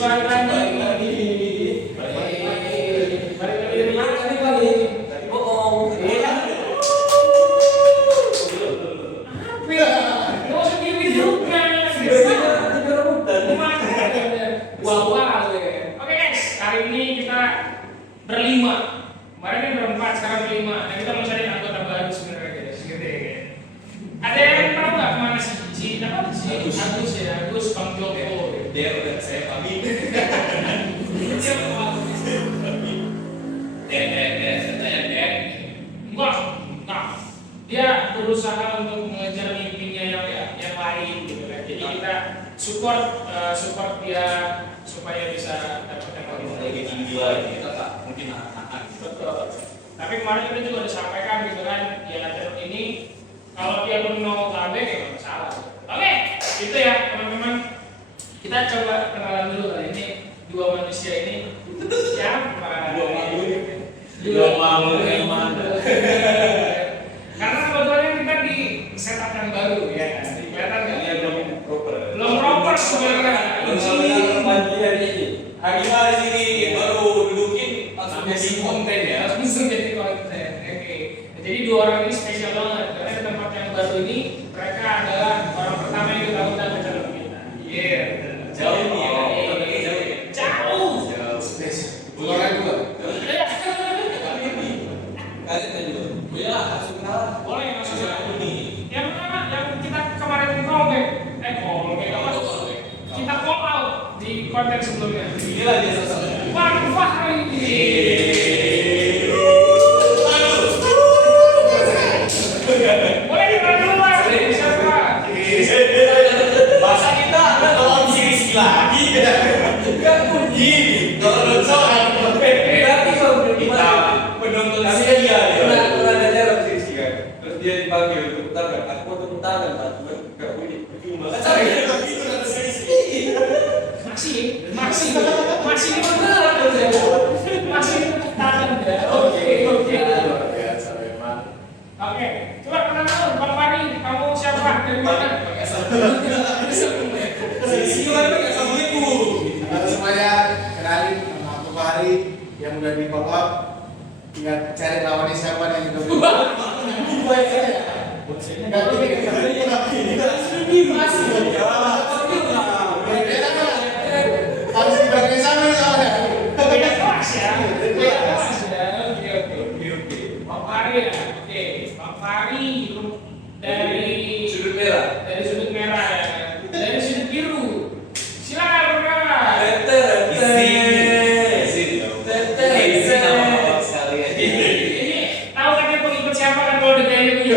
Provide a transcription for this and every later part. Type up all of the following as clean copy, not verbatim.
balik lagi. Balik lagi dari mana tadi pagi? Tadi bohong. Apa ya? Gak usah gini juga. Wah. Oke guys, hari ini kita berlima. Kemarin kan berempat, sekarang berlima. Dan kita mau cari anggota baru sebenarnya guys. Gitu ya. Ada yang tahu nggak kemana si Agus ya? Agus Bang Joko. Dia udah saya pamit. Enggak. Dia berusaha untuk mengejar mimpinya yang lain gitu kan. Jadi kita support dia supaya bisa dapat yang Lebih tinggi lagi, kita tak mungkin anak-anak. Betul. Tapi kemarin kita juga udah sampaikan gitu kan, ya jalur ini kalau dia pun mau KB ya nggak masalah. Oke, itu ya teman-teman. Kita coba kenalan dulu kali ini dua manusia ini siapa? Dua makhluk yang mana? Karena kebetulan kita di setup yang baru ya kan. Kelihatan nggak? Ini belum proper. Belum proper sebenarnya. Agima di sini baru dudukin langsung jadi konten ya. Langsung jadi konten. Oke. Jadi dua orang ini spesial banget karena di tempat yang baru ini mereka adalah orang pertama yang kita undang ke channel kita. Iya. Jauh nih ya. Jauh. Bukan dua. Kalian kan dua. Ya, langsung kenalan. Boleh langsung kenalan nih. Yang pertama yang kita kemarin callback. Kita call out di konten sebelumnya. Inilah dia sosoknya. Bang Fahri. Boleh dibantu Bang? Siapa? Bahasa kita kalau isi lagi enggak puji. Kalau soal berarti kalau kita penonton dia pernah ada jarak sih kan. Terus dia dipanggil untuk tangan. Aku mau tepuk tangan, Pak. Enggak puji. Cuma saya begitu kata sih. Masih benar masih tangan ya. Oke. Luar biasa memang. Oke, coba kenalan Bang Fahri, kamu siapa? Dari mana? Assalamualaikum. Halo semuanya, kenalin nama aku Fahri yang udah di pop up. Tinggal cari lawannya siapa yang itu. Buat saya. Enggak harus dipakai sama soalnya. Beda kelas ya. Oke. Bang Fahri ya. Oke, Bang Fahri dari Sudut merah. Dari sudut merah ya. Dari sudut biru. Silakan Bang. Isi nama bapak sekalian. Ini tahu kan dia pengikut siapa kan kalau udah kayak gitu.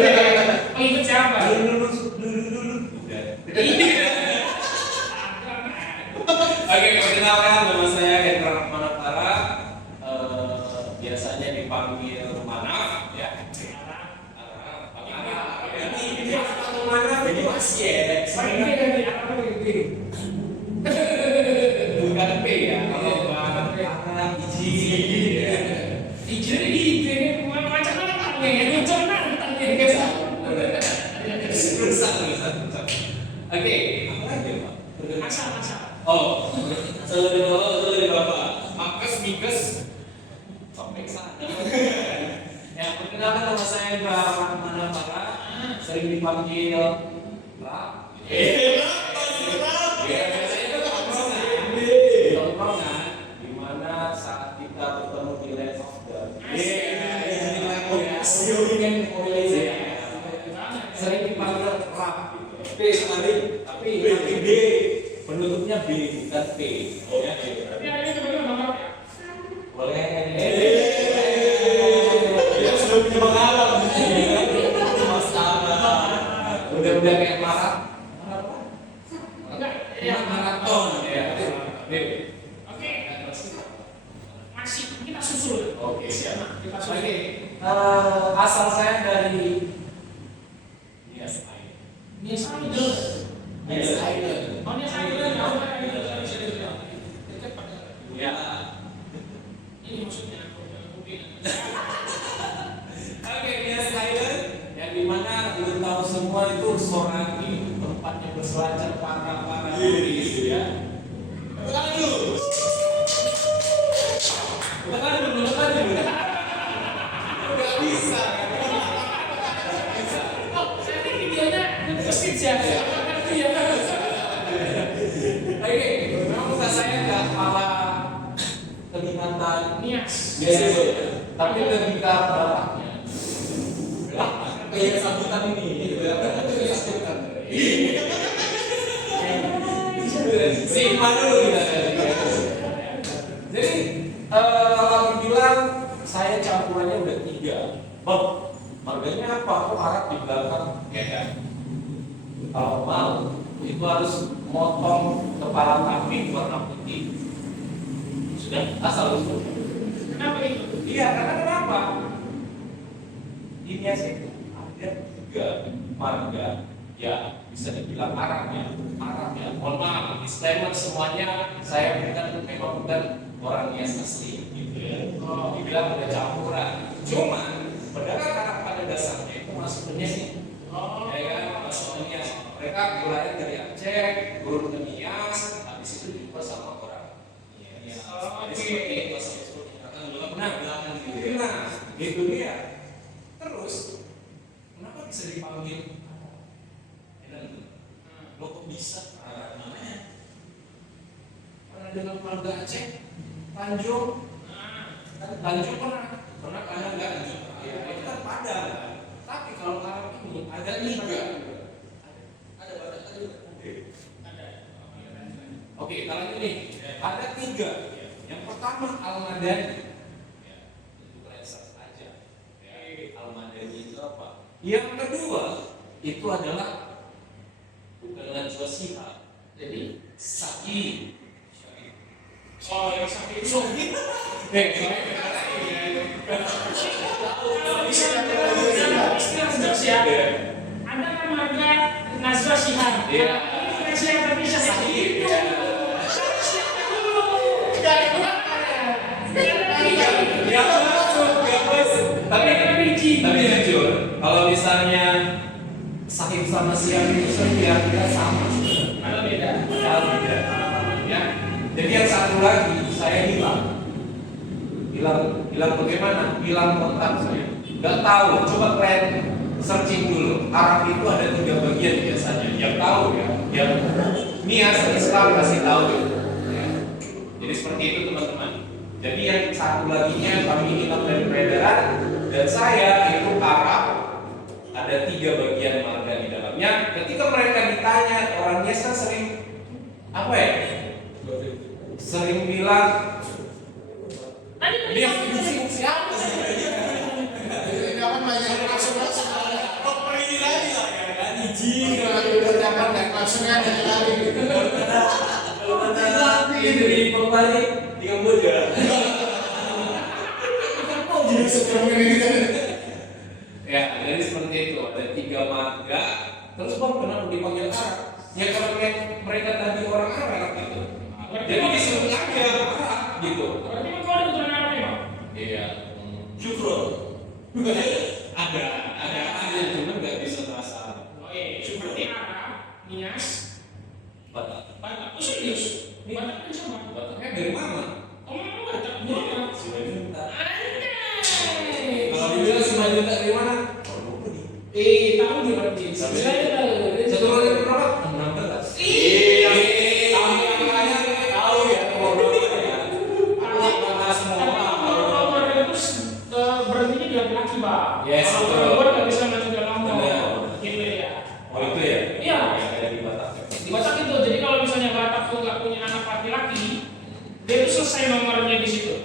Pengikut siapa? Dulu. Oke, perkenalkan nama saya Hendra Manapara. Biasanya dipanggil Manap ya. Ini Manap ini masih ya. Bukan P ya. Kalau Manap Iji ya. Jadi ini macam-macam nih, macam-macam nih guys. Rusak. Oke, apa lagi Pak? Asal. Oh, selalu Bapak. Makes Mikes sampai sana. Ya, perkenalkan nama saya Hendra Manapara. Sering dipanggil Rap. Ya, biasanya itu tongkrongan di mana saat kita bertemu di Land of the sering dipanggil Rap. P sama D, tapi B. Penutupnya B bukan P. Ya, Tapi hari ini sebenarnya Bang Fahri. boleh. Dia sudah punya pengalaman. Masalah. Udah kayak marah. Enggak, Yang maraton ya. Oke. Masih kita susul. Oke, siap. Kita susul. Asal saya dari Nias Island. Nias Island. Oh, Nias Island. Ya. Ini maksudnya Oke, Nias Island yang dimana belum tahu semua itu Soraki tempatnya berselancar para turis ya. Lalu Tekan dulu. Nggak bisa. Oh, saya ini videonya nge-speech ya. Iya. Oke, memang muka saya nggak malah kelihatan Nias. biasa, tapi lebih ke belakangnya. Kayak sambutan ini, gitu ya. Simpan dulu kita. Jadi kalau dibilang saya campurannya udah 3. Bang, marganya apa? Kok harap di belakang? Ya. Kalau mau itu harus motong kepala kambing warna putih. Sudah asal usul. Kenapa itu? Iya, karena kenapa? Ini itu ada 3 marga, ya bisa dibilang Arab ya. Mohon maaf, disclaimer semuanya saya memang bukan orang Nias asli, gitu ya. Dibilang udah campuran. Cuman pedagang Arab pada dasarnya itu masuknya sih. Ya kan, masuknya mereka mulai dari Aceh, turun ke Nias, habis itu diubah sama orang. Jadi seperti itu. Nah, itu dia. Terus, kenapa bisa dipanggil? Lo kok bisa? Namanya? Pernah dengar keluarga Aceh? Tanjung? Tanjung pernah ada nggak? Ya, itu kan Padang. Tapi kalau Arab ini ada 3. Ada Batak tadi? Ada. Oke, kalau ini ada 3. Yang pertama Al-Madani. Itu research aja. Al-Madani itu apa? Yang kedua itu adalah bukan Najwa Shihab. Jadi Saki. Oh, yang sakit itu. Istilah sejak ya. Ada kan marga Najwa Shihab. Iya. Ini versi yang terpisah sakit. Tapi jujur, kalau misalnya Sahib sama Siam itu kira-kira sama. Kalau beda. Kalau beda, ya. Jadi yang satu lagi saya hilang bagaimana? Hilang kontak saya. Gak tahu. Coba kalian searching dulu. Arab itu ada 3 bagian biasanya. Yang tahu ya. Yang Nias Islam kasih tahu gitu. Ya. Jadi seperti itu teman-teman. Jadi yang satu laginya kami hilang dari peredaran dan saya itu Arab. Ada 3 bagian marga di dalamnya. Ketika mereka ditanya, orang Nias kan sering apa ya? Sering bilang dia sibuk siapa sih? Ini kan banyak langsung-langsung. Kok pergi lagi lah ya kan? Izin. Udah dapat dan langsungnya ada kali. Itu di Pembali di Kamboja. Oh, jadi sebelum ini kan. Ya, jadi seperti itu. Ada 3 marga. Terus bang kenapa dipanggil Arab? Ya karena mereka tadi orang Arab gitu. Jadi disebut aja Arab gitu. Berarti kan kau ada keturunan Arab ya, Bang? Iya. Syukur. ada cuma nggak bisa terasa. Oh iya, berarti Arab, Nias, Batak. Batak. Oh serius? Batak kan sama? Bataknya dari mana? Oh memang Batak? Bukan? Simanjunta. Anjay. Kalau dibilang Simanjunta dari mana? Oh lupa nih. Tahu dia berarti. Saya tahu. Satu kali berapa? 16. Iya. Tahu yang kaya tahu ya. Kalau keluarga itu berhentinya di laki-laki, Pak. Yes, Kalau betul. perempuan nggak bisa melanjutkan nomor. Benar. Gitu ya. Oh itu ya? Iya. Yang ada di Batak. Di Batak itu, jadi kalau misalnya Batak tuh nggak punya anak laki-laki, dia itu selesai nomornya di situ.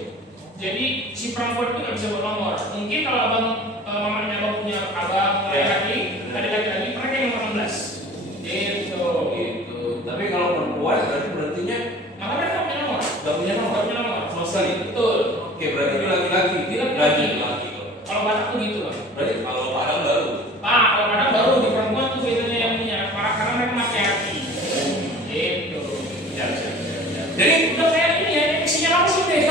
Jadi si perempuan itu nggak bisa bernomor. Mungkin kalau abang mamanya abang punya abang laki-laki, ada laki-laki, mereka yang nomor 16. Gitu. Gitu. Tapi kalau perempuan berartinya Maka mereka punya nomor. nggak punya nomor. Nggak punya nomor. Sama sekali. Betul. Oke berarti di laki-laki. Di laki-laki. Laki. Kalau Batak tuh gitu lah. Berarti kalau Padang baru. Pak, kalau kadang baru di perempuan tuh bedanya yang punya, karena mereka laki-laki. Gitu. Ya. Jadi Udah kayak ini ya, isinya langsung deh.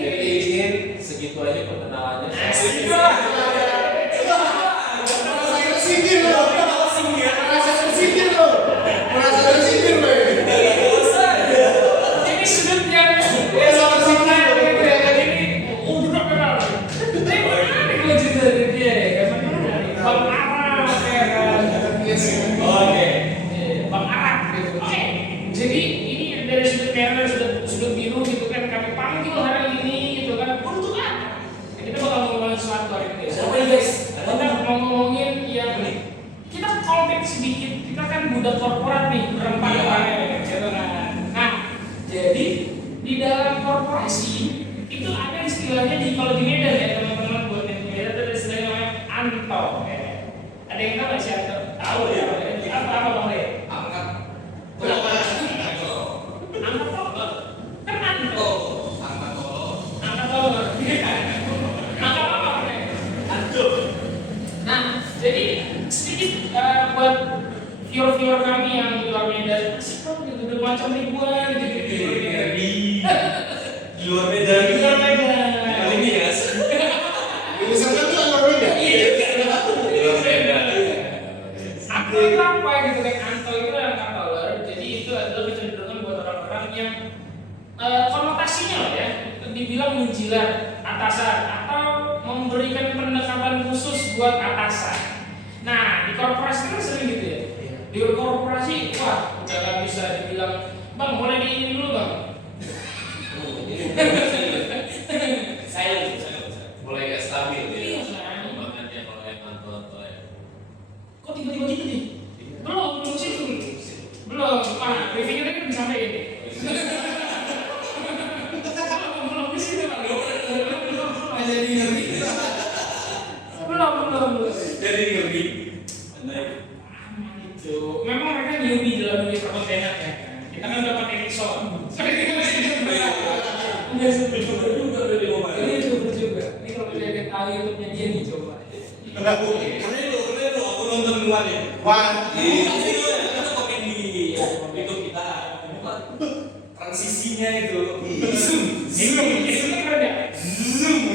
jadi izin segitu aja perkenalannya. Ini sudut yang kalau di Medan ya teman-teman buat yang di Medan itu ada istilah namanya antau. Ya. Ada yang tahu nggak sih antau? Tahu ya. Apa bang Rey? Angkat. Angkat apa? Kan antau. Angkat tolong. Angkat apa? Angkat apa? Antau. Nah, jadi sedikit buat viewer kami yang di luar Medan, asik kok gitu macam ribuan gitu. Di luar Medan. Di luar Medan. Paling bias. Jurusan kan tuh luar beda. Iya. Di luar Medan. Aku itu apa gitu kan antau itu adalah kata luar. Jadi itu adalah kecenderungan buat orang-orang yang konotasinya lah ya, dibilang menjilat atasan atau memberikan pendekatan khusus buat atasan. Nah di korporasi kan sering gitu ya. Di korporasi, wah udah gak bisa dibilang, bang boleh diinin dulu bang. Saya mulai stabil Iya, ya. sayang. Makanya kalau yang kantor ya. Kok tiba-tiba gitu nih? Belum situ. Belum. Ah, briefingnya tadi kan disampaikan nih. Belum di situ bang. Belum. Jadi ngeri. Belum. Jadi ngeri. Aman itu. Memang mereka newbie dalam dunia perkontenan ya. Kita kan udah pakai Nixon. Udah super juga udah di mobil. Ini super juga. Ini kalau misalnya tahu YouTube-nya dia nih coba. Keren lo, aku nonton kemarin. Wah, Kita komen di YouTube kita. Transisinya itu. Zoom. Ini keren ya? Zoom.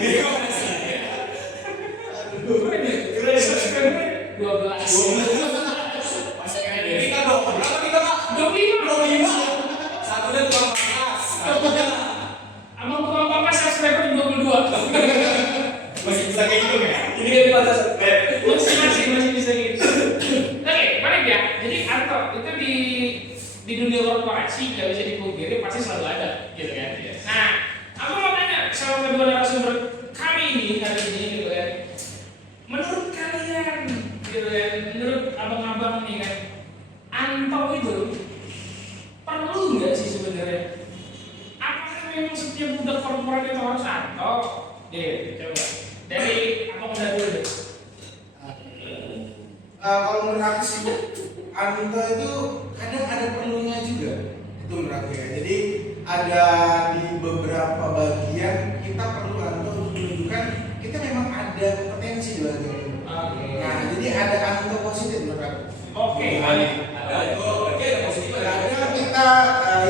Keren ya? Keren. Subscriber 12. Masih kayak kita dong. Berapa kita Pak? 25. Satunya tukang pangkas. Satunya Abang tukang pangkas subscriber 22. masih bisa kayak gitu ya? Ini kan di batas Masih bisa gitu. Oke, balik ya. Jadi Anto itu di dunia korporasi nggak bisa dipungkiri pasti selalu ada, gitu kan? Nah, aku mau tanya sama kedua narasumber kami ini hari ini, gitu kan? Menurut kalian, gitu kan? Menurut abang-abang nih kan, Anto itu perlu nggak sih sebenarnya? Apakah memang setiap budak korporat itu harus Anto? Coba dari abang udah dulu deh. kalau menurut aku sih Anto itu kadang ada perlunya juga itu menurut aku ya. Jadi ada di beberapa bagian kita perlu Anto untuk menunjukkan kita memang ada kompetensi di bagian itu. Nah jadi ada Anto positif menurut aku. Oke. ada positif. Kadang kita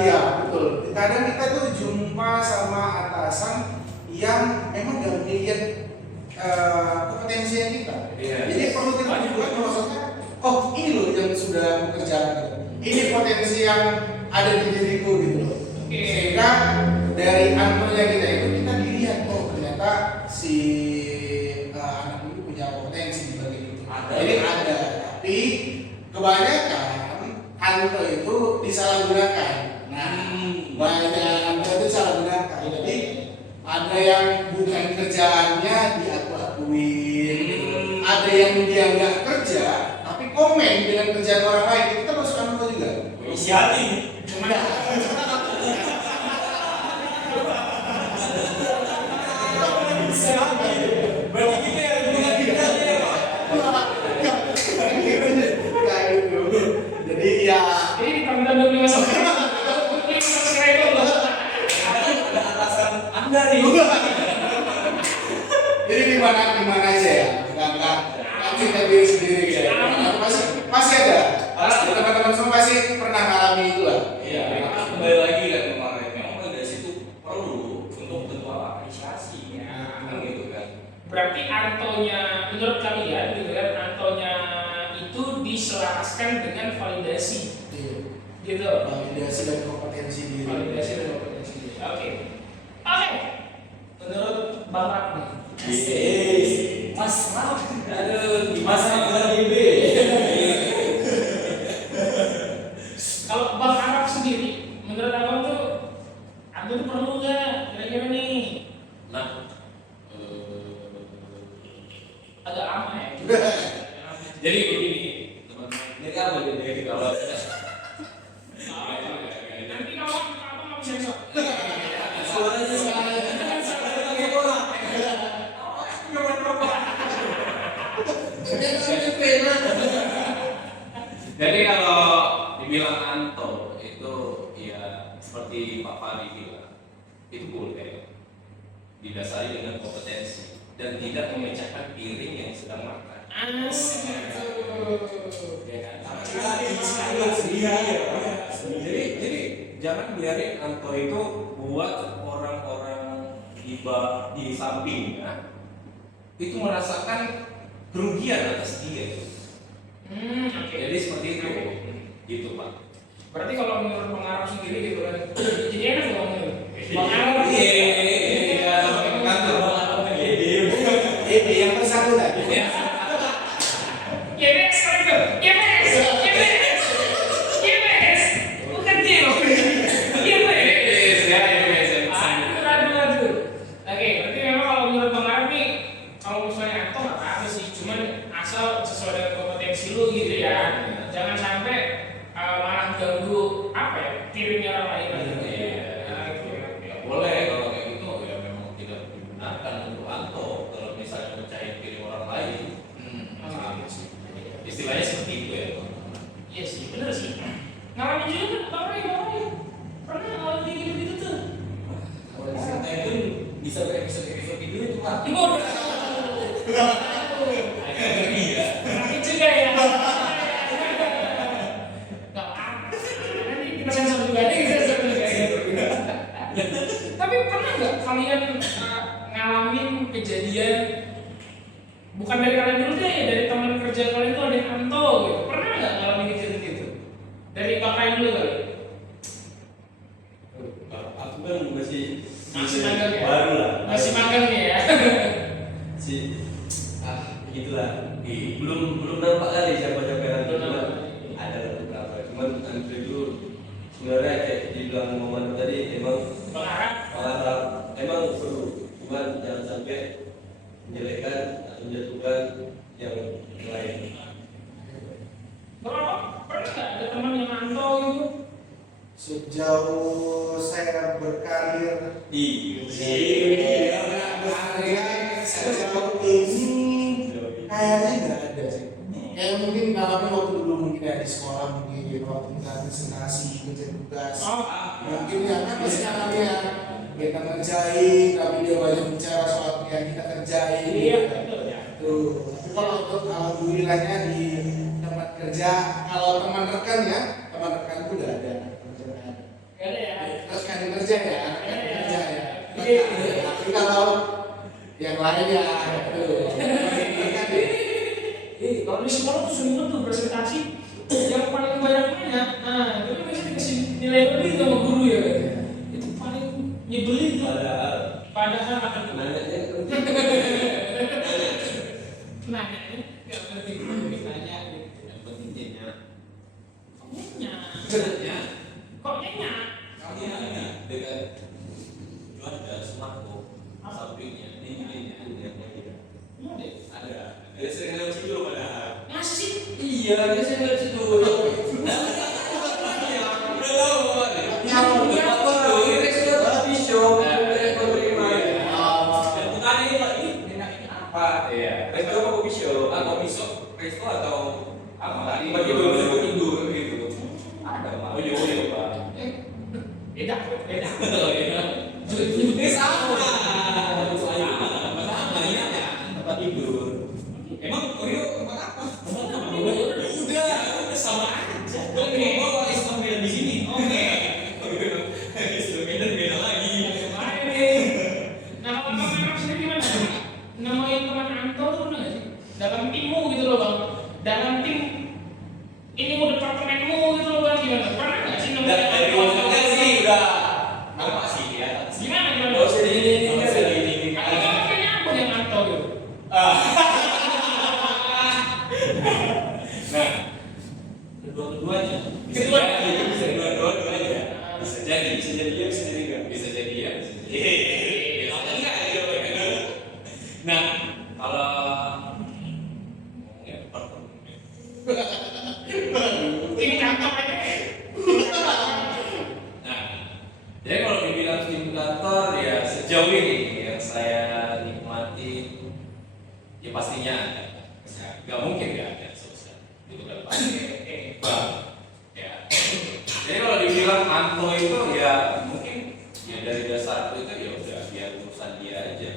ya betul. Kadang kita tuh jumpa sama atasan yang memang gak melihat kompetensi yang kita. Iya. Jadi perlu kita tunjukkan bahwasanya oh ini loh yang sudah bekerja. Ini potensi yang ada di diriku gitu loh. Sehingga dari antonya kita itu kita dilihat oh ternyata si anak ini punya potensi di bagian itu. Ada. Jadi ada, tapi kebanyakan anto itu disalahgunakan. Nah, banyak anto itu disalahgunakan. Jadi ada yang bukan kerjaannya diaku-akuin, ada yang dia nggak kerja tapi komen dengan kerjaan orang lain, kita masuk anto juga. Inisiatif. Cuma Berarti kita yang punya kita ya Pak. Kayak gitu. Jadi ya ini ditambah 25 subscriber. 25 subscriber loh. Ada atasan Anda nih. jadi di mana aja ya, nggak kita diri sendiri gitu. Pasti ada. Teman-teman semua pasti pernah ngalami itu lah. Iya, karena kembali lagi kan kemarin memang validasi itu perlu untuk bentuk apresiasi. Kan gitu kan. Berarti antonya menurut kalian gitu kan antonya itu diselaraskan dengan validasi. Iya. Gitu. Validasi dan kompetensi diri. Validasi dan kompetensi diri. Oke. Menurut Bang Rak nih. Mas Rak. Aduh, gimana dengan IB? Kalau Bang Arab sendiri, menurut abang tuh perlu nggak kira-kira nih? Nah, Agak lama ya. jadi begini, teman-teman. Ini apa jadi kalau Nanti kalau abang nggak bisa besok. suaranya pakai bola. Jadi kalau dibilang Anto itu ya seperti Pak Fahri bilang, itu boleh didasari dengan kompetensi dan tidak memecahkan piring yang sedang makan. Asik itu. Ya kan? Jadi jangan biarin Anto itu buat orang-orang di sampingnya itu merasakan kerugian atas dia. Oke. Jadi seperti itu, gitu Pak. Berarti kalau menurut pengarap sendiri gitu kan, jadi enak dong pengarap. Iya, yang bersangkutan. YBS kalau itu, YBS, bukan dia loh. YBS. Aduh. Oke, berarti memang kalau menurut pengarap nih, kalau misalnya Anto nggak apa-apa sih, cuman asal sesuai dengan kompetensi lu gitu ya. Jangan sampai malah ganggu apa ya, piringnya orang lain. Ya boleh kalau kayak gitu ya memang tidak dibenarkan untuk Anto kalau misalnya mecahin piring orang lain. Istilahnya seperti itu ya. Iya sih, bener sih. Ngalamin juga kan, Bang Ray. Pernah ngalamin kayak gitu tuh. Kalau diceritain pun bisa berepisode video itu Pak. Iya. Sakit juga ya. Gak apa-apa. Nanti kita sensor juga nih, Tapi pernah nggak kalian ngalamin kejadian bukan dari kalian dulu deh, dari teman kerja kalian tuh ada yang Anto gitu. Pernah nggak ngalamin kejadian gitu? Dari kakak dulu kali. Aku kan masih Magang ya? baru lah. Masih magang nih ya. Begitulah. Belum nampak kali siapa-siapa yang Belum cuma nampak. ada beberapa. Cuman antri itu sebenarnya kayak dibilang Muhammad tadi emang Pengarap. emang perlu. Cuman jangan sampai menjelekkan atau menjatuhkan yang lain. Berapa? Pernah nggak ada teman yang Anto gitu? Sejauh saya berkarir Iya. sejauh ini kayaknya nggak ada sih. Kayak mungkin ngalamin waktu dulu mungkin ya di sekolah mungkin waktu kita presentasi kerja tugas. Mungkin ya kan masih ngalamin ya kita ngerjain tapi dia banyak bicara soal yang kita kerjain. Iya, betul ya. Tuh. Tapi kalau untuk alhamdulillahnya di tempat kerja, kalau teman rekan itu udah ada. Gak ada ya. Terus kan kerja ya, kerja ya. Iya. Tapi kalau yang lain ya, tuh. Kalau di sekolah tuh sering banget tuh presentasi yang paling banyak-banyak. Nah, itu kan biasanya dikasih nilai lebih sama guru ya kan. Itu paling nyebelin tuh. Padahal akan Nanya nanya ini nggak penting nanya gitu. Yang penting dia Kok nyak? dengan ada smartphone sampingnya ini ada. Dia sering lewat situ loh padahal. Masa sih? Iya, dia sering lewat situ. Udah lama nih. Resto apa kopi shop? Kopi shop, resto atau apa? Bagi tidur gitu. Ada Pak. Oh iya Pak. Beda. Ini sama. Sama ini tempat tidur. Emang Oreo tempat apa? Udah sama aja. Oke, oh Islam beda di sini. Oke. Islam beda lagi. Nah, kalau Bang sendiri gimana? Namain teman Anto tuh pernah nggak sih? Dalam timmu gitu loh Bang. Dalam tim ini mau departemenmu gitu loh Bang, gimana? Pernah nggak sih namain Dari Anto? ngomongnya sih udah nampak sih ya. Gimana? Kalau ini Anto kayaknya apa yang Anto gitu? Nah, kedua-duanya bisa dua-duanya bisa jadi ya, bisa jadi enggak bisa jadi ya. Enggak ya. Nah, kalau ngomongnya departemen. Ini kantor aja. Nah, jadi kalau dibilang tim kantor ya sejauh ini yang saya nikmati ya pastinya ada nggak mungkin nggak ada susah. Itu kan pasti bang. Ya. Jadi kalau dibilang Anto itu ya mungkin ya dari dasar itu ya udah biar urusan dia aja.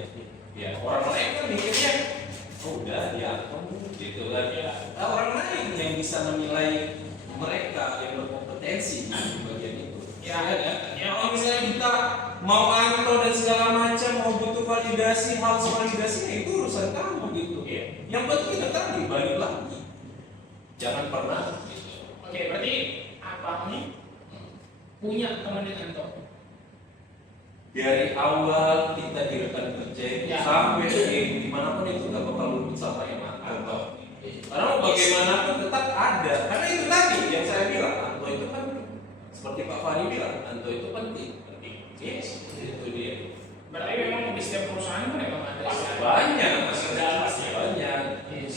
Ya orang lain kan mikirnya, oh udah dia Anto gitu kan ya. Nah, orang lain yang bisa menilai mereka yang berkompetensi di bagian itu. Ya ada. Ya kalau misalnya kita mau Anto dan segala macam mau butuh validasi, harus validasi itu urusan kamu gitu. Ya. Yang penting kita tadi balik lagi. Jangan pernah gitu. Oke, berarti apa nih punya teman dengan Anto? Dari awal kita di rekan kerja itu Ya. sampai dimanapun itu nggak bakal luput sama yang Anto. Karena mau bagaimanapun tetap ada. Karena itu tadi yang saya bilang Anto itu kan seperti Pak Fani bilang Anto itu penting. Yes, itu dia. Berarti memang di setiap perusahaan kan memang ada Banyak, pasti banyak.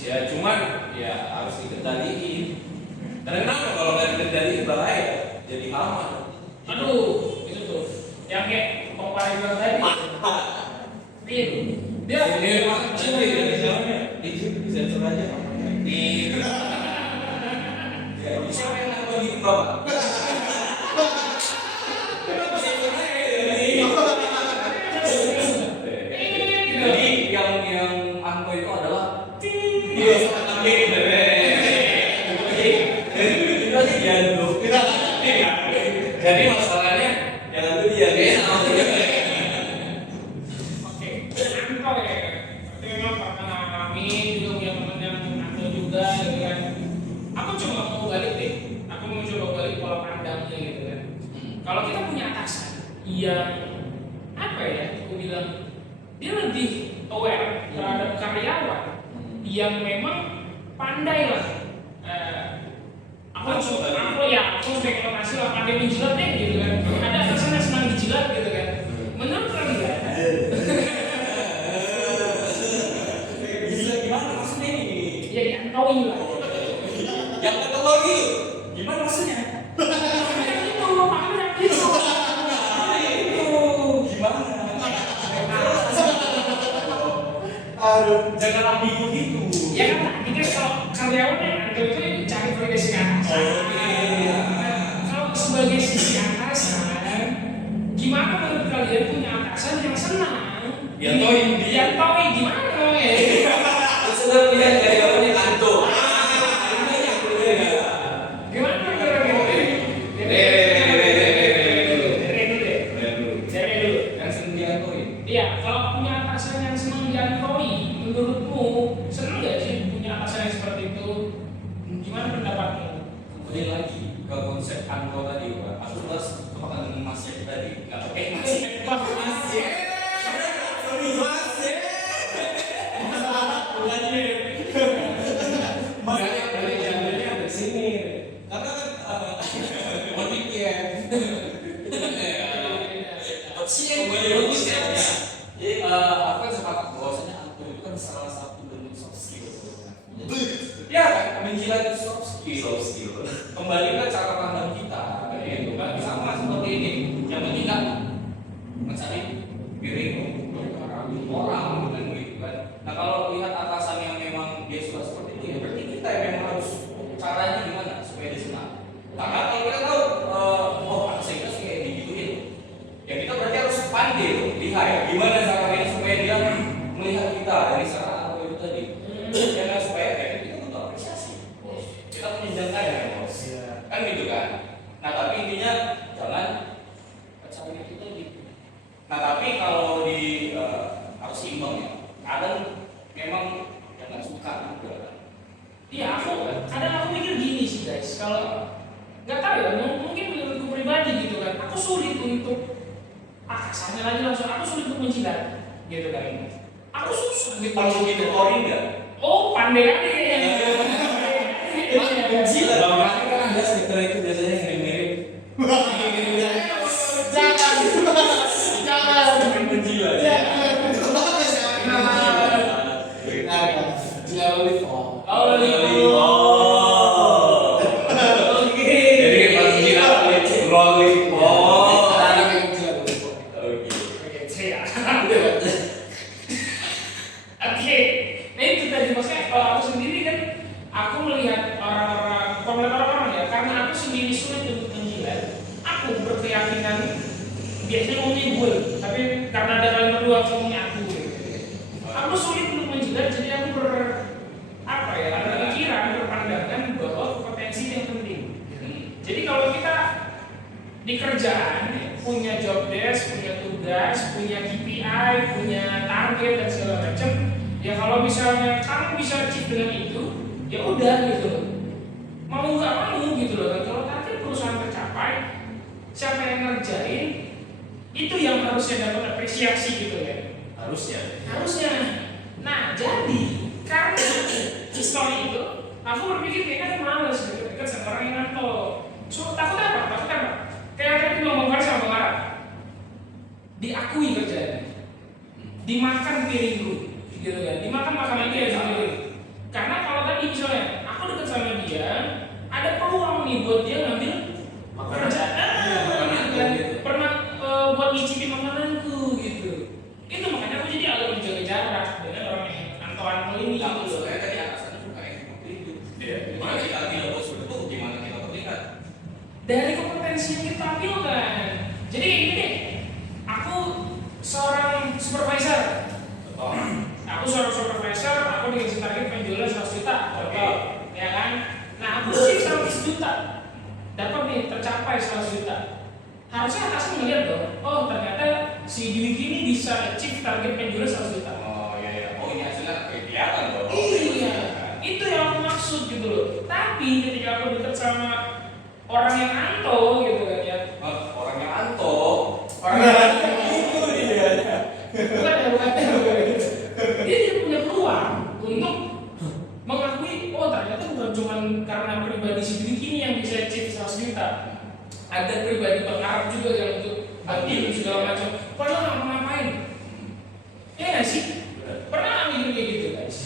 Ya cuman ya harus dikendaliin. Karena kenapa kalau nggak dikendaliin bahaya, jadi hama. Aduh, itu tuh yang kayak Kompari bilang tadi. Iya, dia kecil ya, di sensor aja. Di siapa yang nggak begitu bapak? Jadi yang Anto itu adalah jadi masalahnya yang itu dia Oke, Anto ya. Berarti memang pernah alami juga punya teman yang Anto juga gitu kan. Aku coba mau balik deh. Aku mau coba balik pola pandangnya gitu kan. Kalau kita punya atasan yang apa ya? Aku bilang dia lebih aware terhadap karyawan yang memang pandai lah. Aku sebagai lokasi lah pandai menjilat deh gitu kan. Ada atasan yang senang dijilat gitu kan. Menurut kalian? bisa gimana maksudnya ini? Ya diantoi lah. Yang teknologi gimana maksudnya? Itu makanya gitu. Gimana? Aduh. Jangan ambigu gitu. Ya kan tadi kan kalau karyawan yang Anto itu cari validasi ke atasan. Kalau sebagai sisi atasan, gimana menurut kalian punya atasan yang senang? Diantoin. Diantoi gimana ya? Sedang lihat karyawannya Anto. Gimana kira-kira? Dari dulu. Yang seneng diantoin. Iya, kalau punya atasan yang senang diantoi, menurutmu senang nggak sih punya atasan yang seperti itu? Gimana pendapatmu? Kembali lagi ke konsep Anto tadi, Pak. Aku bahas kemakan dengan Mas Yek tadi. Nggak pakai Mas Yek. Mas Yek. Makanya dari jangannya ada sini. Karena kan motif ya. Kembali lagi ya. Jadi aku kan sepakat bahwasanya Anto itu kan salah satu bentuk soft skill. Ya kan, menjilat itu soft skill. Kembali ke cara pandang kita, gitu kan sama seperti ini. Yang penting kan mencari piring orang dan gitu kan. Nah kalau lihat atasan yang memang dia suka seperti itu, ya berarti kita yang memang harus caranya gimana supaya dia senang. Karena kalau kita tahu, oh atasan kita sih kayak digituin, ya kita berarti harus pandai loh, lihat ya gimana caranya supaya dia melihat kita dari cara apa itu tadi. Jangan supaya kayak kita butuh apresiasi. Kita punya jangkauan ya bos, kan gitu kan. Nah tapi intinya jangan caranya kita gitu. Nah tapi kalau di harus seimbang ya. Kadang memang jangan suka juga. Iya, kadang aku mikir gini sih guys, kalau nggak tahu ya, mungkin menurutku pribadi gitu kan, aku sulit untuk atasannya lagi langsung, aku sulit untuk menjilat gitu kan. Aku susah gitu. Kalau gitu Tori enggak? Oh, pandai kali ya. Menjilat. Bang kan ada stiker itu biasanya mirip-mirip. Jangan. Menjilat. Oh, Jadi pas jilat lollipop. Oke, nah itu tadi maksudnya kalau aku sendiri kerjaan punya job desk, punya tugas, punya KPI, punya target dan segala macam. Ya kalau misalnya kamu bisa achieve dengan itu, ya udah gitu loh. Mau nggak mau gitu loh. Dan kalau target perusahaan tercapai, siapa yang ngerjain itu yang harusnya dapat apresiasi gitu ya. Harusnya. Nah jadi karena story itu, aku berpikir kayaknya males gitu, dekat sama orang yang ngantor. So takut apa? Kayak tadi ngomong sama Bang Arab, diakui kerjaannya, dimakan piringku, gitu kan, dimakan makanan dia sendiri. Karena kalau tadi misalnya aku dekat sama dia, ada peluang nih buat dia ngambil kerjaan, pernah buat nyicipin makananku gitu. Itu makanya aku jadi agak menjaga jarak dengan orang yang antoan ini. Gitu. Tadi atasannya suka yang seperti itu. Gimana kita tidak bos betul? Gimana kita terlihat? Dari kompetensi yang kita tampilkan. Jadi kayak gini deh, aku seorang supervisor. Aku seorang supervisor, aku dikasih target penjualan 100 juta, ya kan? Nah aku shift 100 juta, dapat nih tercapai 100 juta. Harusnya atasnya melihat dong, oh ternyata si Dwiki ini bisa achieve target penjualan 100 juta. Oh ini hasilnya kelihatan loh. Iya, itu yang aku maksud gitu loh. Tapi ketika aku dekat sama orang yang anto gitu kan ya, Orang yang anto. orang yang itu dia, bukan gitu. Dia punya peluang untuk mengakui, oh ternyata bukan cuma karena pribadi si Dwiki ini yang bisa achieve 100 juta. Ada pribadi Bang Arab juga yang untuk bantu segala macam. Padahal nggak mau ngapain? Ya nggak sih? Pernah nggak mikir kayak gitu guys?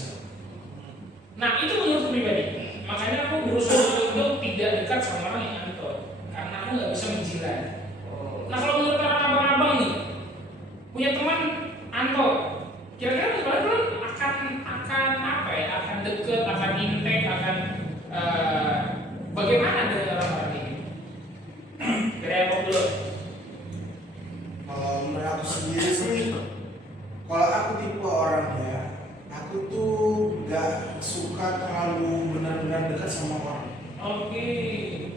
Nah itu menurut pribadi. Makanya aku berusaha untuk tidak dekat sama orang yang anto, karena aku nggak bisa menjilat. Nah kalau menurut orang abang-abang nih, punya teman anto, kira-kira kalian akan apa ya? Akan deket, akan intake, akan bagaimana dengan orang-orang ini? Kira apa dulu? Kalau menurut aku sendiri sih, kalau aku tipe orangnya, aku tuh gak suka terlalu benar-benar dekat sama orang. Oke.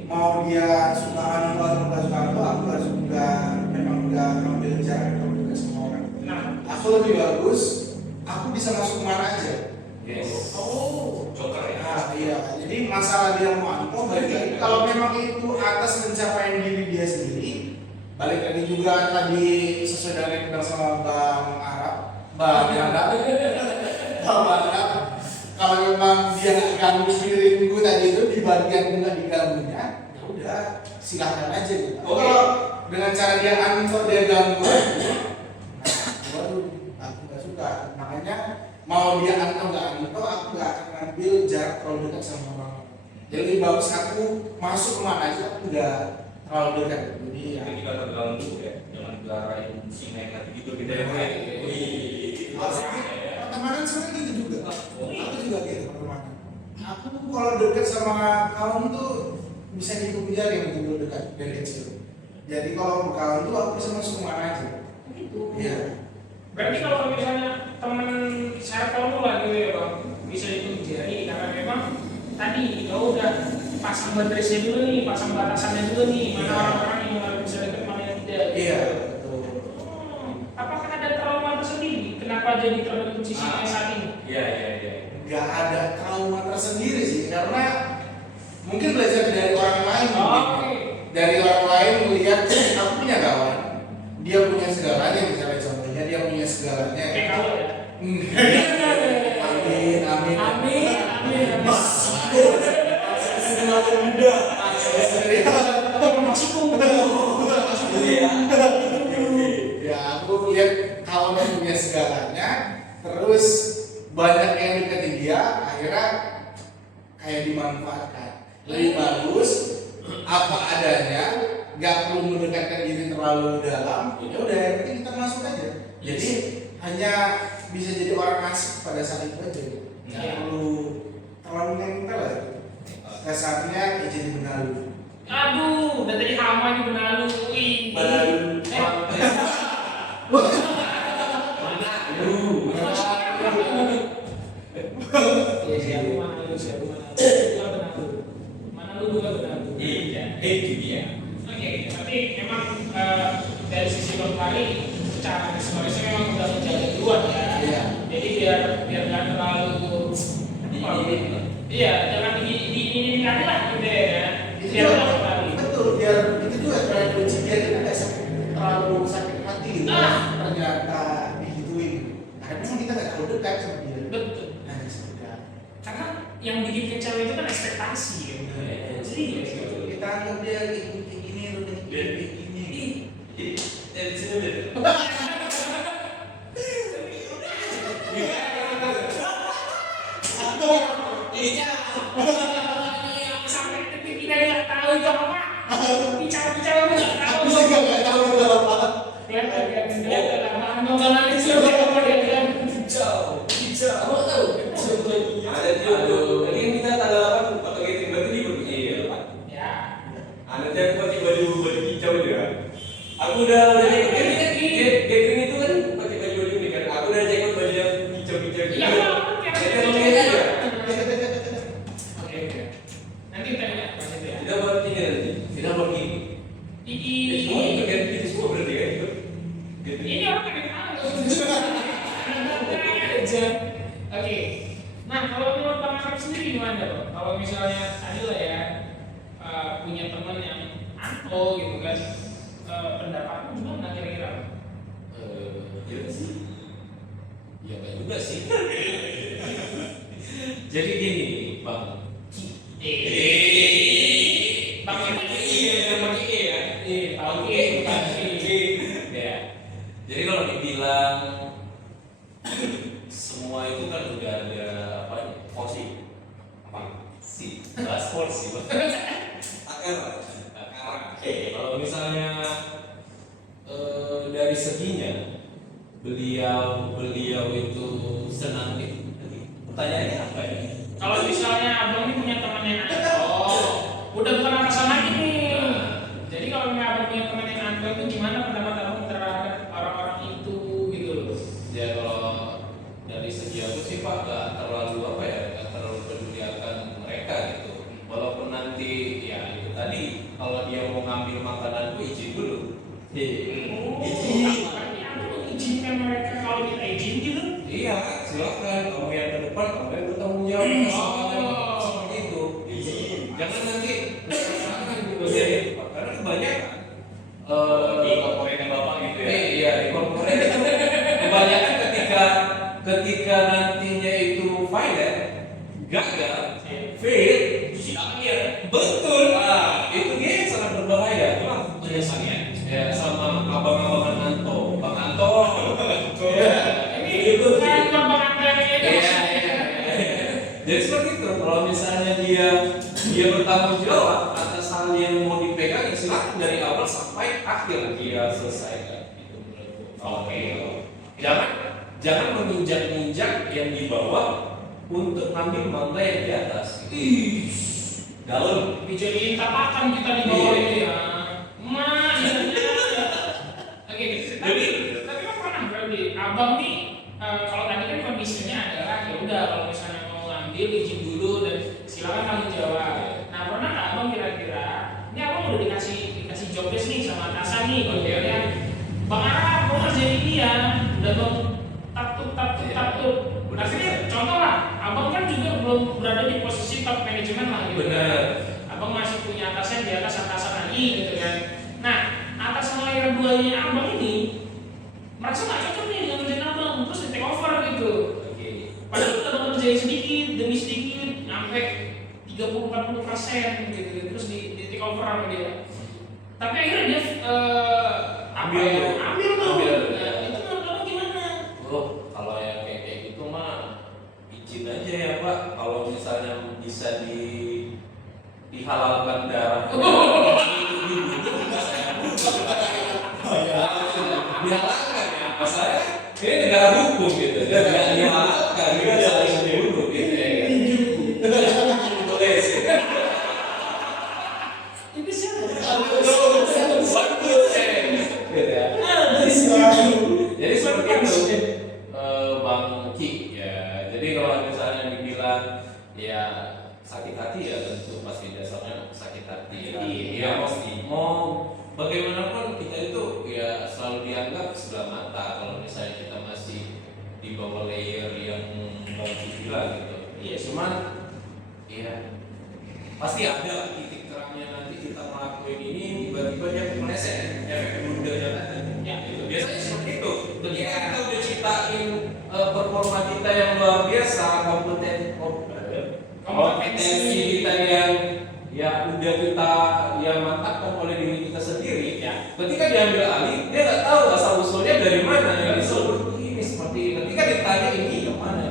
Mau dia suka anu atau gak suka anu, aku gak suka, memang gak ngambil jarak kalau dekat sama orang. Nah, Aku lebih bagus, aku bisa masuk kemana aja. Yes. oh, Joker ya. Nah, iya, jadi masalah dia mau anto, balik lagi kalau memang itu atas pencapaian diri dia sendiri, balik lagi juga tadi sesuai dengan yang dibilang sama Bang Arab, kalau memang dia nggak ganggu spiritku tadi itu di bagian nggak diganggunya, ya udah silahkan aja gitu. Oke. Kalau dengan cara dia anto dia ganggu aku, waduh, aku nggak suka. Makanya mau dia anto nggak anto, aku nggak akan ngambil jarak terlalu dekat sama orang. Jadi lebih bagus aku masuk kemana aja, aku nggak terlalu dekat. Jadi ya. Jadi kalau terganggu ya, jangan dimarahin si nekat gitu gitu ya. Pertemanan sebenarnya gitu juga. Aku juga gitu pertemanan. Aku kalau dekat sama kawan tuh bisa dihitung jari untuk dulu dekat dari kecil. Jadi kalau kawan tuh aku bisa masuk kemana aja. gitu. Iya. Berarti kalau misalnya teman circle lah gitu ya bang, bisa dihitung jari karena memang tadi ya udah pasang batasnya dulu nih, pasang batasannya dulu nih, mana orang-orang yang bisa dekat, mana yang tidak. Iya. Betul. Apakah ada trauma tersendiri? Kenapa jadi terbentuk sisi saat ini? Iya. Gak ada trauma tersendiri sih, karena mungkin belajar dari orang lain. Oke. Dari orang lain melihat aku punya kawan, dia punya segalanya, misalnya contohnya dia punya segalanya. Kayak kau ya. Amin, amin. Amin. Selalu muda. Ya aku lihat kawan yang punya segalanya, terus banyak yang deketin dia, akhirnya kayak dimanfaatkan. Lebih bagus apa adanya, nggak perlu mendekatkan diri terlalu dalam. Ya udah, yang penting kita masuk aja. Jadi hanya bisa jadi orang asik pada saat itu aja. Nggak Iya. perlu terlalu nempel lah. Kasarnya ya jadi benalu. Aduh, udah tadi hama nih benalu. Wih. Benalu. Ya siapa mana lu juga benalu. Mana lu juga benalu. Iya, itu dia. Oke. Iya, tapi memang dari sisi Bang secara psikologisnya memang udah menjaga duluan ya. Iya. Jadi biar nggak terlalu iya, jangan ini aja lah gitu ya. Itu Biar juga, nggak terlalu. betul, biar itu juga karena kunci biar kita nggak terlalu sakit hati gitu. Ternyata digituin. Karena memang kita nggak terlalu dekat sama dia. Betul. Nah, sudah. Karena yang bikin kecewa itu kan ekspektasi gitu. Jadi Kita anggap dia kayak gini, lu kayak gini. Dari sini beda. sampai detik kita nggak tahu itu apa. Bicara-bicara nggak tahu. Aku juga nggak tahu itu apa. Kelihatan lama nontonan itu apa dia bilang hijau. Kamu tahu? Ada jodoh. Tadi kan kita tanggal 8 atau gitu berarti di begini ya, Pak. Ya. Nanti aku pakai baju hijau dia. Aku udah cek Catherine itu kan pakai baju ini kan. Aku udah cek baju yang hijau-hijau gitu. Iya, Jadi aku cek aja. Oke. Nanti tanya pas itu ya. Kita buat ini nanti. Kita buat ini. Semua itu kan itu semua berarti kan itu. Gitu. Ini orang pengen tahu. Tanya aja. Oke. Nah, kalau menurut Bang Arab sendiri gimana, Bang? Kalau misalnya tadi lah ya punya teman yang anto gitu kan, pendapatmu gimana kira-kira? Ya sih. Ya enggak juga sih. Jadi gini, Bang. Bang Iya, Bang ya. Oke. Ya. Jadi kalau dibilang semua itu kan udah ada apa ya? Porsi. Apa sih? Bahas porsi, Bang. Akar. Kalau misalnya dari seginya beliau itu senang nih. Pertanyaannya apa ya? Kalau misalnya abang ini punya teman yang anto, udah bukan atasan lagi nih. Jadi kalau misalnya abang punya teman yang anto itu gimana pendapat abang terhadap orang-orang itu gitu loh? Ya kalau dari segi aku sih Pak gak terlalu apa ya, gak terlalu peduli akan mereka gitu. Walaupun nanti ya itu tadi kalau dia mau ngambil makananku izin dulu. Berarti aku mengizinkan mereka kalau kita izin gitu? Iya, silakan kamu yang ke depan, kamu yang bertanggung jawab seperti itu. Jangan nanti jangan juga jadi Pak, karena kebanyakan Di korporatnya Bapak gitu ya. iya di korporat itu kebanyakan ketika nantinya itu failure, gagal, fail, Silakan dia. betul. Itu dia yang sangat berbahaya. Biasanya. Ya sama abang-abangan Anto, Bang Anto. Ini bukan bang Anda yang itu. Jadi seperti itu. Kalau misalnya dia bertanggung jawab atas hal yang mau dipegang, ya silakan dari awal sampai akhir dia selesaikan. Itu menurutku. Oke. Jangan menginjak-injak yang di bawah untuk ngambil mangga yang di atas. Dalam. Dijadiin tapakan kita di bawah Iya. ini ya. Oke, tapi kan pernah berarti abang nih kalau tadi kan kondisinya adalah ya udah kalau misalnya mau ngambil izin dulu dan silakan tanggung jawab. Nah pernah nggak abang kira-kira ini abang udah dikasih job desk nih sama atasan nih modelnya Bang Arab mau ngerjain ini ya udah bang takut. Akhirnya contoh lah abang kan juga belum berada di posisi top manajemen lah gitu. Benar. Abang masih punya atasan di atas atasan lagi gitu kan. Nah, atasan layer 2-nya abang ini merasa nggak cocok nih dengan kerjaan abang, terus di take over gitu. Padahal kita bakal kerjain sedikit demi sedikit, sampai 30-40% gitu, terus di take over sama dia. Tapi akhirnya dia Ambil tuh. ambil tuh. Ambil. Nah, itu menurut abang gimana? Kalau yang kayak gitu mah izin aja ya Pak. Kalau misalnya bisa dihalalkan darah. Dihalalkan ya. Masalahnya ini negara hukum gitu. Nggak dihalalkan, nggak saling dibunuh gitu ya. Boleh sih. Itu siapa? Bagus gitu ya. Jadi seperti itu Bang Ki ya. Jadi kalau misalnya dibilang ya sakit hati ya tentu pasti dasarnya sakit hati ya. Iya, pasti. Mau bagaimanapun kita itu ya selalu dianggap sebelah mata kalau misalnya kita masih di bawah layer yang mau dibilang gitu. Iya, Cuman ya pasti ada titik terangnya nanti kita ngelakuin ini tiba-tiba dia meleset efek blundernya tadi. Ya. Gitu. Biasanya seperti itu. Ketika kita udah ciptain performa kita yang luar biasa, kompetensi kita yang ya udah kita yang mantapkan oleh diri kita sendiri, Ya. ketika diambil alih dia nggak tahu asal usulnya dari mana yang seperti ini seperti ini. Ketika ditanya ini yang mana,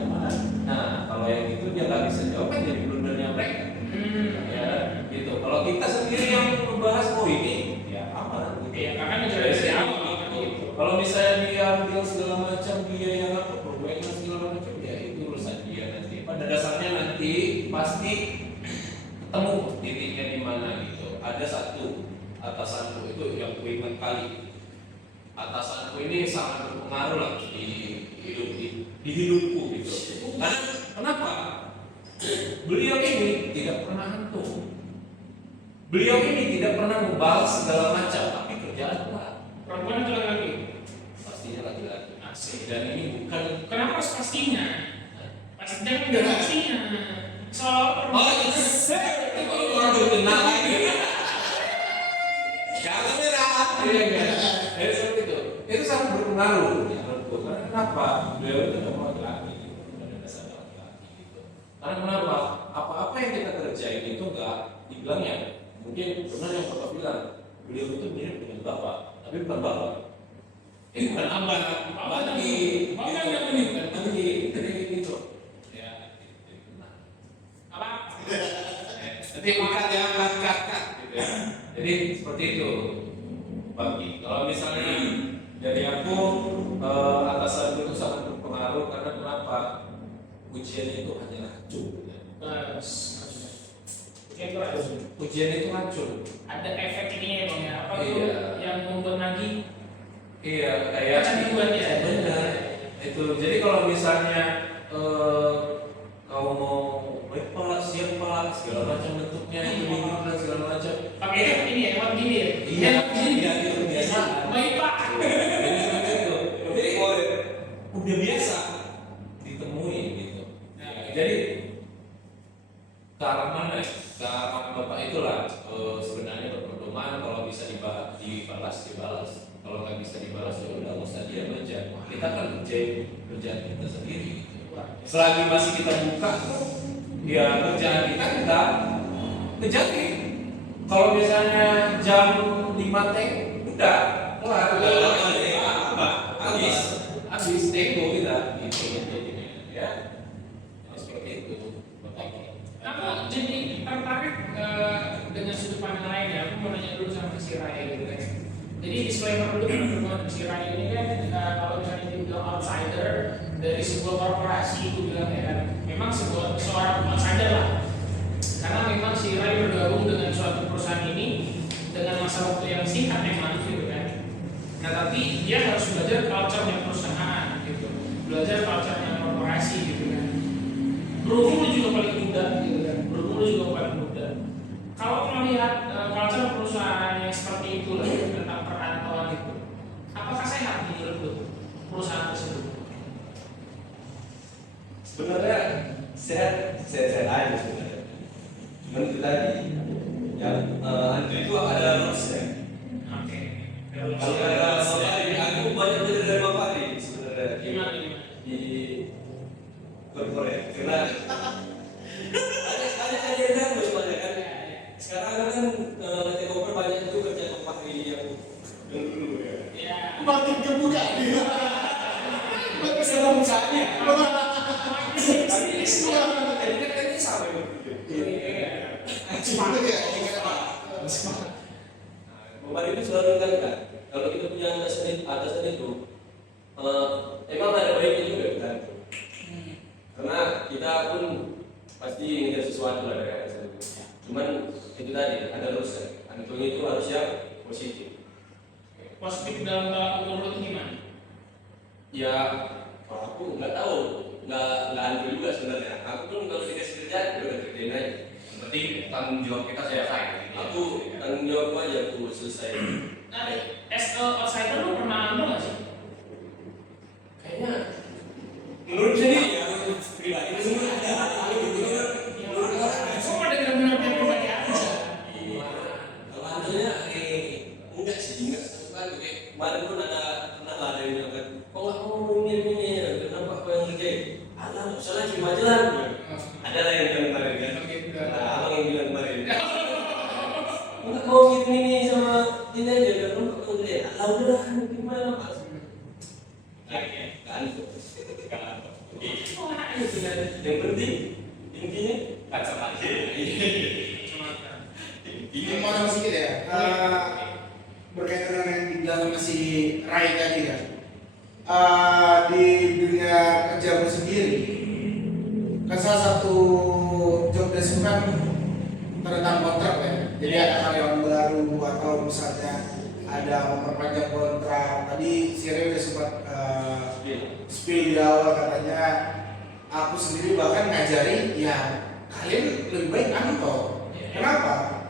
nah kalau yang itu dia nggak bisa jawab kan jadi blundernya mereka. Ya gitu. Kalau kita sendiri yang membahas ini ya aman. Gitu. Iya, karena dari awal kan gitu. Kalau misalnya dia ambil segala macam dia yang apa perbaikan segala macam ya itu urusan dia nanti. Pada dasarnya nanti pasti ketemu titiknya di mana gitu. Ada satu atasanku itu yang gue ingat kali. Atasanku ini sangat berpengaruh lah di hidupku gitu. Karena kenapa? Beliau ini tidak pernah hantu. Beliau ini tidak pernah membalas segala macam, tapi kerjaan berat. Perempuan itu laki-laki. Pastinya laki-laki. Asik. Dan ini bukan. Kenapa harus pastinya? Pasti jangan bilang pastinya. Soal Oh itu kalau orang udah kenal lagi. Jangan merah. Iya enggak. Seperti itu. Itu sangat berpengaruh. Menurutku. Karena kenapa? Beliau itu adalah laki-laki. Gitu. Pada dasarnya laki-laki gitu. Karena kenapa? Apa-apa yang kita kerjain itu enggak dibilangnya. Mungkin benar yang bapak bilang. Beliau itu mirip dengan bapak, tapi bukan bapak. Bukan abang, bagi, Bapak yang mirip. bukan bagi, jadi gitu. Ya, nah. Apa? Nanti ikat ya, kat, gitu ya. Jadi seperti itu, bagi. Kalau misalnya dari aku, atasanku itu sangat berpengaruh karena kenapa? Ujian itu hanya racun. Ujian itu racun. Ada efek ini ya bang ya, apa tuh Iya. yang membuat nagih? Iya, kayak Kecanduan ya. benar. Itu jadi kalau misalnya kau mau baik pak, siap pak, segala macam bentuknya itu bingung dan segala macam. Pakai ini ya, emang gini ya. Iya, iya itu biasa. Baik pak. Jadi seperti itu. Jadi udah biasa ditemui gitu. Jadi ke arah mana? Ke arah bapak itulah sebenarnya berpedoman kalau bisa dibalas. Kalau nggak bisa dibalas ya udah nggak usah diam aja. Kita kan kerjaan kita sendiri. Gitu. Selagi masih kita buka tuh, ya kerjaan kita kejarin. Kalau misalnya jam 5 teh, udah kelar. Habis tempo kita gitu ya. Seperti itu. Aku jadi tertarik dengan sudut pandang lain ya. Aku mau nanya dulu sama si Raya gitu kan. Jadi disclaimer dulu teman-teman, si Raya ini kan kalau misalnya dibilang outsider dari sebuah korporasi, aku bilang ya kan, memang seorang outsider lah. Karena memang si Raya bergabung dengan suatu perusahaan ini dengan masa waktu yang singkat memang gitu kan. Nah tapi dia harus belajar culture-nya perusahaan gitu, belajar culture-nya korporasi gitu kan. Berhubung lu juga paling muda gitu kan, berhubung lu juga paling muda. Kalau melihat culture perusahaan yang seperti itu lah tentang perantauan itu, apakah sehat menurut lu perusahaan tersebut? Sebenarnya sehat aja sebenarnya. Cuman itu tadi yang itu ada rules ya. Oke. Kalau ada Bapak Ari, aku banyak belajar dari Bapak Ari sebenarnya Gimana? di korporat karena banyak ajaran bos banyak kan. Sekarang kan TKP banyak itu kerja Bapak Ari yang dulu ya. Ya. Makin kebuka dia. Makin serem misalnya. Jadi kan ini sama ya. Cuma ya. Bapak Ari itu selalu kan kalau kita punya atasan itu emang ada baiknya juga kan. Karena kita pun pasti ngejar sesuatu lah dari atasan itu. Cuman itu tadi ada urusan. Antunya itu harus yang positif. Positif dalam umur lu itu gimana? Ya, kalau aku nggak tahu, nggak antu juga sebenarnya. Aku pun kalau dikasih kerjaan udah kerjain aja. penting tanggung jawab kita selesai. Aku tanggung jawab aja aku selesai. Nah, as a outsider lu pernah ambil nggak sih? Kayaknya menurut sendiri ya, pribadi menurut ada. Menurut orang Kok ada benar-benar pribadi aja? kalau andalnya enggak sih, enggak. Kan kemarin pun pernah lah ada yang bilang kan, kok nggak ngomong ini, kenapa aku yang ngerjain? Alah, nggak usah lagi majalah. Ada lah yang bilang kemarin kan. Nah, abang yang bilang kemarin. Nggak mau gitu ini sama ini aja, kan kok ngerjain? Alah udah kan gimana Pak? Kan yang penting intinya kacamata. Ini mau nambah sedikit ya. Berkaitan dengan yang dibilang sama si Rai tadi kan. Di dunia kerja gue sendiri, kan salah satu job desk kan tentang kontrak ya. Jadi ada karyawan baru atau misalnya ada memperpanjang kontrak. Tadi si Rai udah sempat spill di awal katanya, aku sendiri bahkan ngajarin ya kalian lebih baik kantor. Kenapa?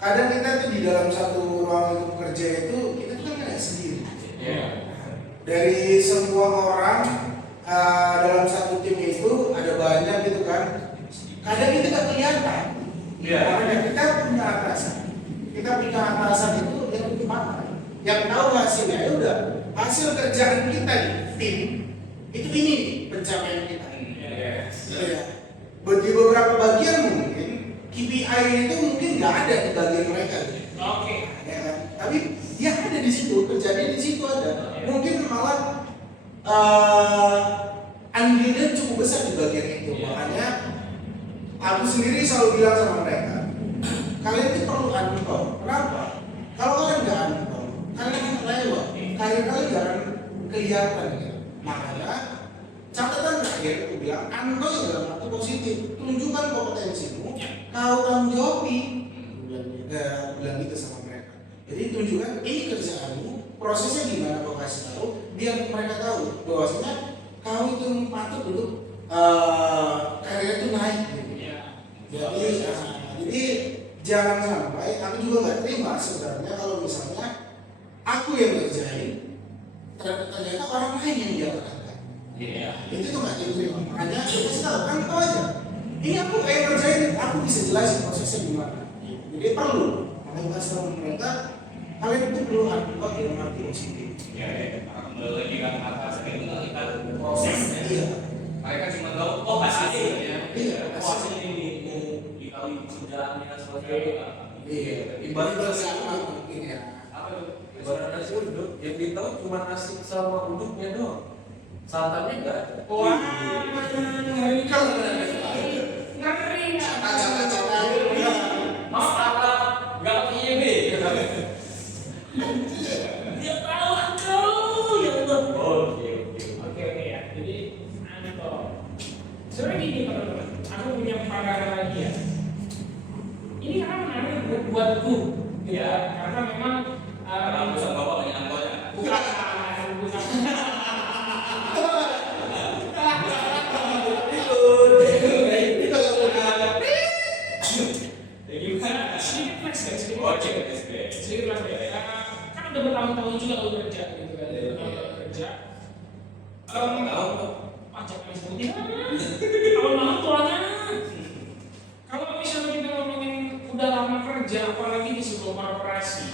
Kadang kita tuh di dalam satu ruang untuk kerja itu kita tuh kan nggak sendiri. Dari semua orang dalam satu tim itu ada banyak gitu kan. Kadang itu nggak kelihatan. Karena kita punya atasan. Kita punya atasan itu yang lebih matang, yang tahu hasilnya. Ya udah, hasil kerjaan kita di tim itu ini pencapaian kita. Gitu ya. Bagi beberapa bagian mungkin KPI itu mungkin nggak ada di bagian mereka. Oke. Ya kan? Tapi dia ada di situ, kerjanya di situ ada. Mungkin malah andilnya cukup besar di bagian itu. Makanya aku sendiri selalu bilang sama mereka, kalian itu perlu anton. Kenapa? Kalau kalian nggak anton, kalian akan lewat. Kalian nggak akan kelihatan. Gitu. Makanya catatan terakhir aku bilang anton dalam arti positif. Tunjukkan kompetensimu, kau tanggung jawabi. Bilang gitu sama mereka. Jadi tunjukkan ini kerjaanmu, prosesnya gimana kau kasih tahu, biar mereka tahu bahwasanya kau itu patut untuk karir itu naik. Gitu. Jadi jangan sampai, aku juga nggak terima sebenarnya kalau misalnya aku yang ngerjain, ternyata orang lain yang dilakukan. Itu tuh nggak diterima. Makanya kita sih tahu kan tahu aja. Ini aku kayak ngerjain, aku bisa jelasin prosesnya gimana. Jadi perlu. Makanya bahas sama mereka, kalian itu perlu buat dalam arti positif. Lagi kan atas kita prosesnya. Iya. Mereka cuma tahu oh hasilnya. Iya. Hasil ini dikali kerjaannya seperti itu. Iya. Ibarat sama mungkin ya. Apa tuh? ibarat nasi uduk, yang ditahu cuma nasi sama uduknya doang. Santannya enggak ada. Wah, ngeri kalau ngeri. Mas apa? Enggak pakai YB. Dia tahu aku ya Allah. Oke ya. Jadi sebenarnya gini teman-teman, aku punya pandangan lagi ya. Ini karena menarik buatku, ya karena memang Kamu sama bapak dengan anggotnya. bukan. Kan udah bertahun-tahun juga aku kerja gitu kan, kerja. Pajak yang sebutin tahun-tahun tuanya. Kalau misalnya kita ngomongin udah lama kerja, apalagi di sebuah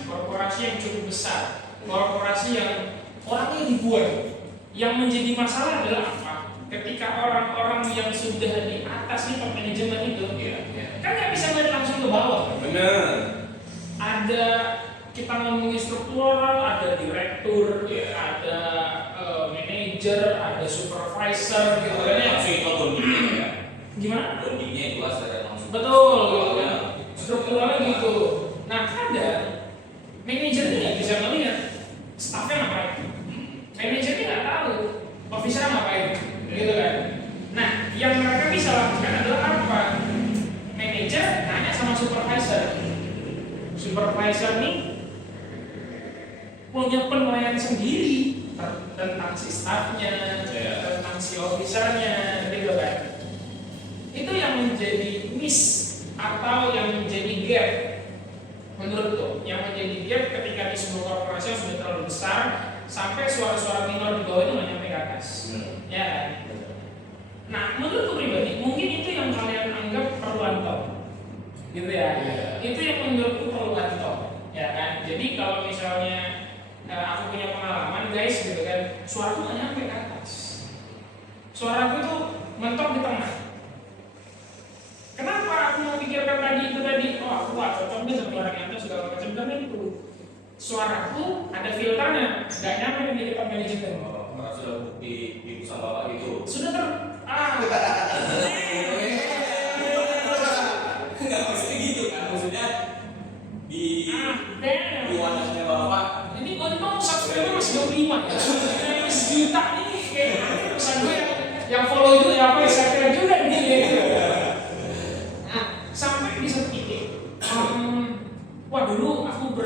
korporasi yang cukup besar, korporasi yang orangnya ribuan. Yang menjadi masalah adalah apa? Ketika orang-orang yang sudah di atas nih top manajemen itu, kan nggak bisa ngeliat langsung ke bawah. Benar. Ada kita ngomongin struktural, ada direktur, ada manajer, ada supervisor, gitu kan ya. Langsung itu bondingnya ya. Gimana? Bondingnya itu secara langsung. Betul, gitu. Strukturalnya gitu. Nah, kadang manajernya nggak bisa ngelihat staffnya ngapain. Manajernya nggak tahu officer ngapain, gitu kan. Nah, yang mereka bisa lakukan adalah apa? Manajer nanya sama supervisor. Supervisor nih punya penilaian sendiri tentang si staffnya, tentang si officernya, gitu kan. Itu yang menjadi miss atau yang menjadi gap? Menurutku, yang menjadi gap ketika di sebuah korporasi yang sudah terlalu besar sampai suara-suara minor di bawah itu nggak nyampe ke atas, ya kan? Nah, menurutku pribadi, mungkin itu yang kalian anggap perluan top, gitu ya. Itu yang menurutku perluan top, ya kan? Jadi kalau misalnya aku punya pengalaman guys, gitu kan, suaraku nggak nyampe ke atas, suaraku tuh mentok di tengah. Kenapa aku memikirkan tadi itu tadi? Oh, aku gak cocok nih sama orang yang atas segala macam, karena itu suaraku ada filternya, nggak nyampe di depan manajemen. Karena sudah bukti di perusahaan bapak gitu. Sudah Enggak maksudnya gitu kan, maksudnya di damn. wadahnya bapak. Ini untung subscriber masih 25 ya. Sejuta nih kayak pesan gue yang follow itu ya apa ya, saya kira juga ini gitu. Nah, sampai di satu titik, wah dulu aku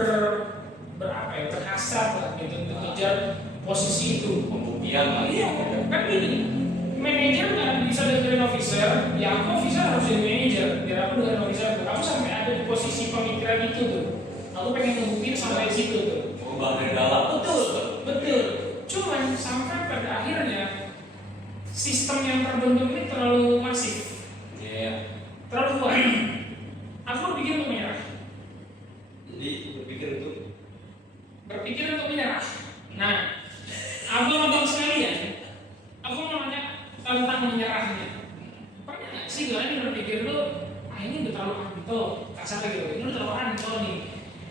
berhasrat lah gitu untuk ngejar posisi itu. Pembuktian lah. Iya, kan gini, manajer nggak bisa dengerin officer, ya aku officer harus jadi manajer, biar aku dengerin officer tuh. Aku sampai ada di posisi pemikiran itu tuh. Aku pengen ngebuktiin sampai di situ tuh. Ubah dari dalam. Betul. Cuman sampai pada akhirnya sistem yang terbentuk ini terlalu masif, terlalu kuat. Aku berpikir untuk menyerah. Jadi Berpikir untuk menyerah. Nah, abang-abang sekalian, aku mau nanya tentang menyerahnya. Pernah nggak sih kalian berpikir tuh, ini udah terlalu anto, kasar gitu, ini udah terlalu anto nih.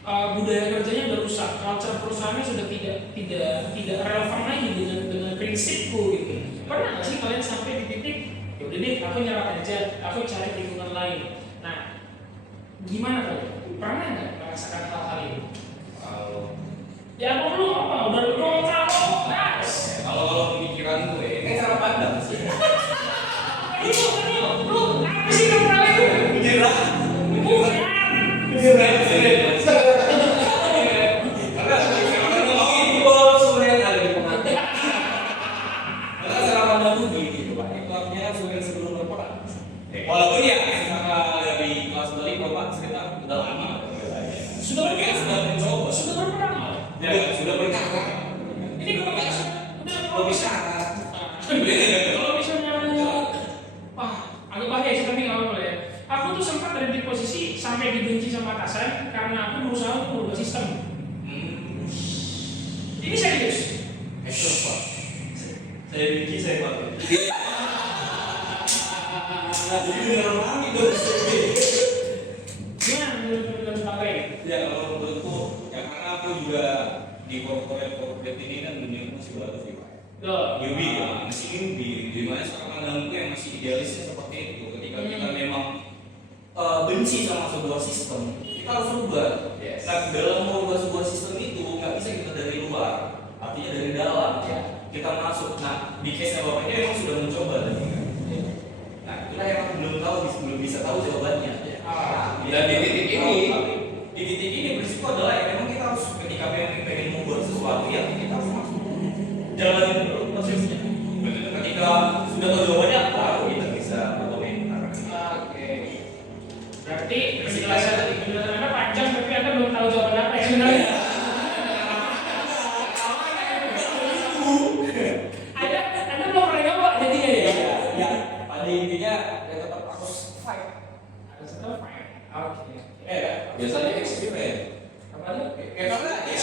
Budaya kerjanya udah rusak, culture perusahaannya sudah tidak relevan lagi dengan prinsipku gitu. Pernah nggak sih kalian sampai di titik, yaudah deh, aku nyerah aja, aku cari lingkungan lain. Nah, gimana kalian? Pernah nggak merasakan hal-hal ini? Ya aku belum apa, udah kalau guys. kalau pemikiran gue, ini cara pandang sih. Lu apa sih kamu lagi? Menyerah. Bukan. Karena sekarang ngomongin gol sebenarnya yang ada di pengantin. Karena cara pandang gue gitu pak, itu artinya kan sebenarnya sebelum berperang. Walaupun ya sama dari kelas balik bapak cerita udah lama. Sudah berperang. Sudah mencoba. Sudah berperang. Ya, sudah berkata. Ini kalau bisa, Belum bisa. kalau misalnya wah, agak bahaya sih tapi nggak apa-apa ya. Aku tuh sempat ada di posisi sampai dibenci sama atasan karena aku berusaha untuk merubah sistem. Ini serius. Ekor pak. Saya benci saya pak. Jadi beneran lagi dong. Gimana menurut kalian? Ya kalau menurutku, ya karena aku juga di corporate ini kan dunia masih baru sih pak. Newbie ya, masih newbie. Dimana sekarang pandangku yang masih idealisnya seperti itu. Ketika kita memang benci sama sebuah sistem, kita harus rubah. Nah, dalam merubah sebuah sistem itu nggak bisa kita dari luar, artinya dari dalam. Kita masuk. Nah, di case-nya bapaknya memang sudah mencoba tadi kan. Nah, kita yang belum bisa tahu jawabannya. Dan di titik ini prinsip adalah ya memang kita harus ketika memang pengen membuat sesuatu ya kita harus masuk jalanin dulu prosesnya. Ketika sudah tahu jawabannya baru kita bisa berkomentar. Oke. Berarti penjelasan Anda panjang tapi Anda belum tahu jawaban apa ya sebenarnya. Anda belum pernah nyoba jadinya ya. Ya, pada intinya ya tetap harus fight. Harus tetap fight. Oke. Biasanya eksperimen. Apa tuh? Karena ya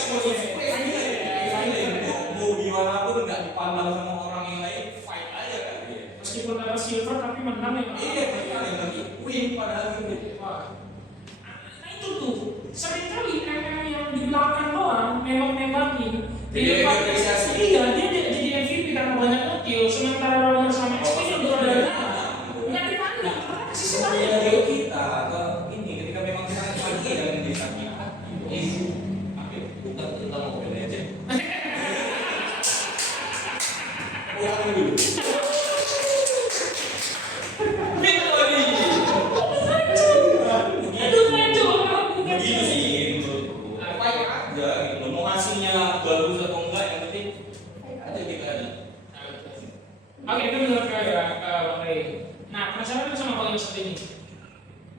mau gimana pun nggak dipandang sama orang yang lain, fight aja kan. Meskipun dapat silver tapi menang ya. Iya, yang nanti win padahal itu. Nah itu tuh seringkali MM yang di belakang doang nembak-nembakin. Jadi apresiasi. Iya, dia jadi MVP karena banyak ngekill. Sementara Roller sama XP-nya udah ada nggak dipandang karena sisi Soalnya lain. dia kita ke ini ketika memang kita lagi yang menjadi sakit hati. Bukan tentang mobil aja. Ulang dulu. Aduh ngaco orang bukan Begitu sih menurutku. Fight aja gitu. Mau hasilnya bagus atau enggak yang penting fight aja kita ada. Oke, itu menurut saya, Bang Ray. Nah, penasaran sama Bang yang satu ini.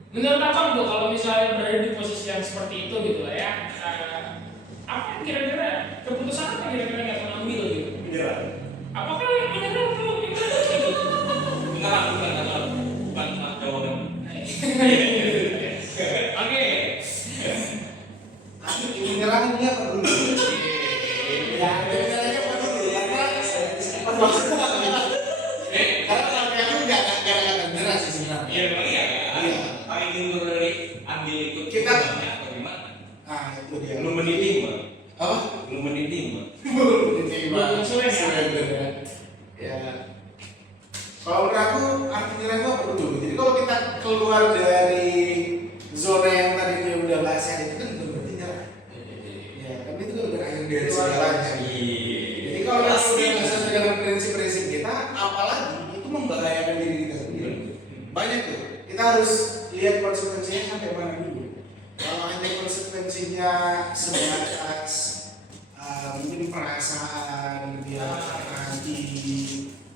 Menurut abang tuh kalau misalnya berada di posisi yang seperti itu gitu lah ya, apa yang kira-kira keputusan apa yang kira-kira nggak mengambil gitu? Menyerah. Apakah yang menyerah tuh gimana gitu? bukan jawaban. Oke. Ini nyerahnya apa dulu? Ya, nyerahnya apa dulu? Karena sampai aku nggak akan nyerah sih sebenarnya. Iya memang iya. Iya. Paling ingin ambil ikut Kita- atau gimana? Ah, itu dia. Lu menitim mah. Apa? Lu menitim mah. Belum sulit ya? Ya. Kalau menurut aku arti nyerah itu apa dulu? Jadi kalau kita keluar dari zona yang tadi dia udah bahas itu kan itu berarti nyerah. Ya, kan itu kan udah akhir dari segalanya. Jadi kalau kita udah sesuai dengan prinsip-prinsip kita, apalagi itu membahayakan diri kita sendiri. Banyak tuh. Kita harus lihat konsekuensinya sampai mana dulu. Kalau hanya konsekuensinya sebatas mungkin perasaan dia nanti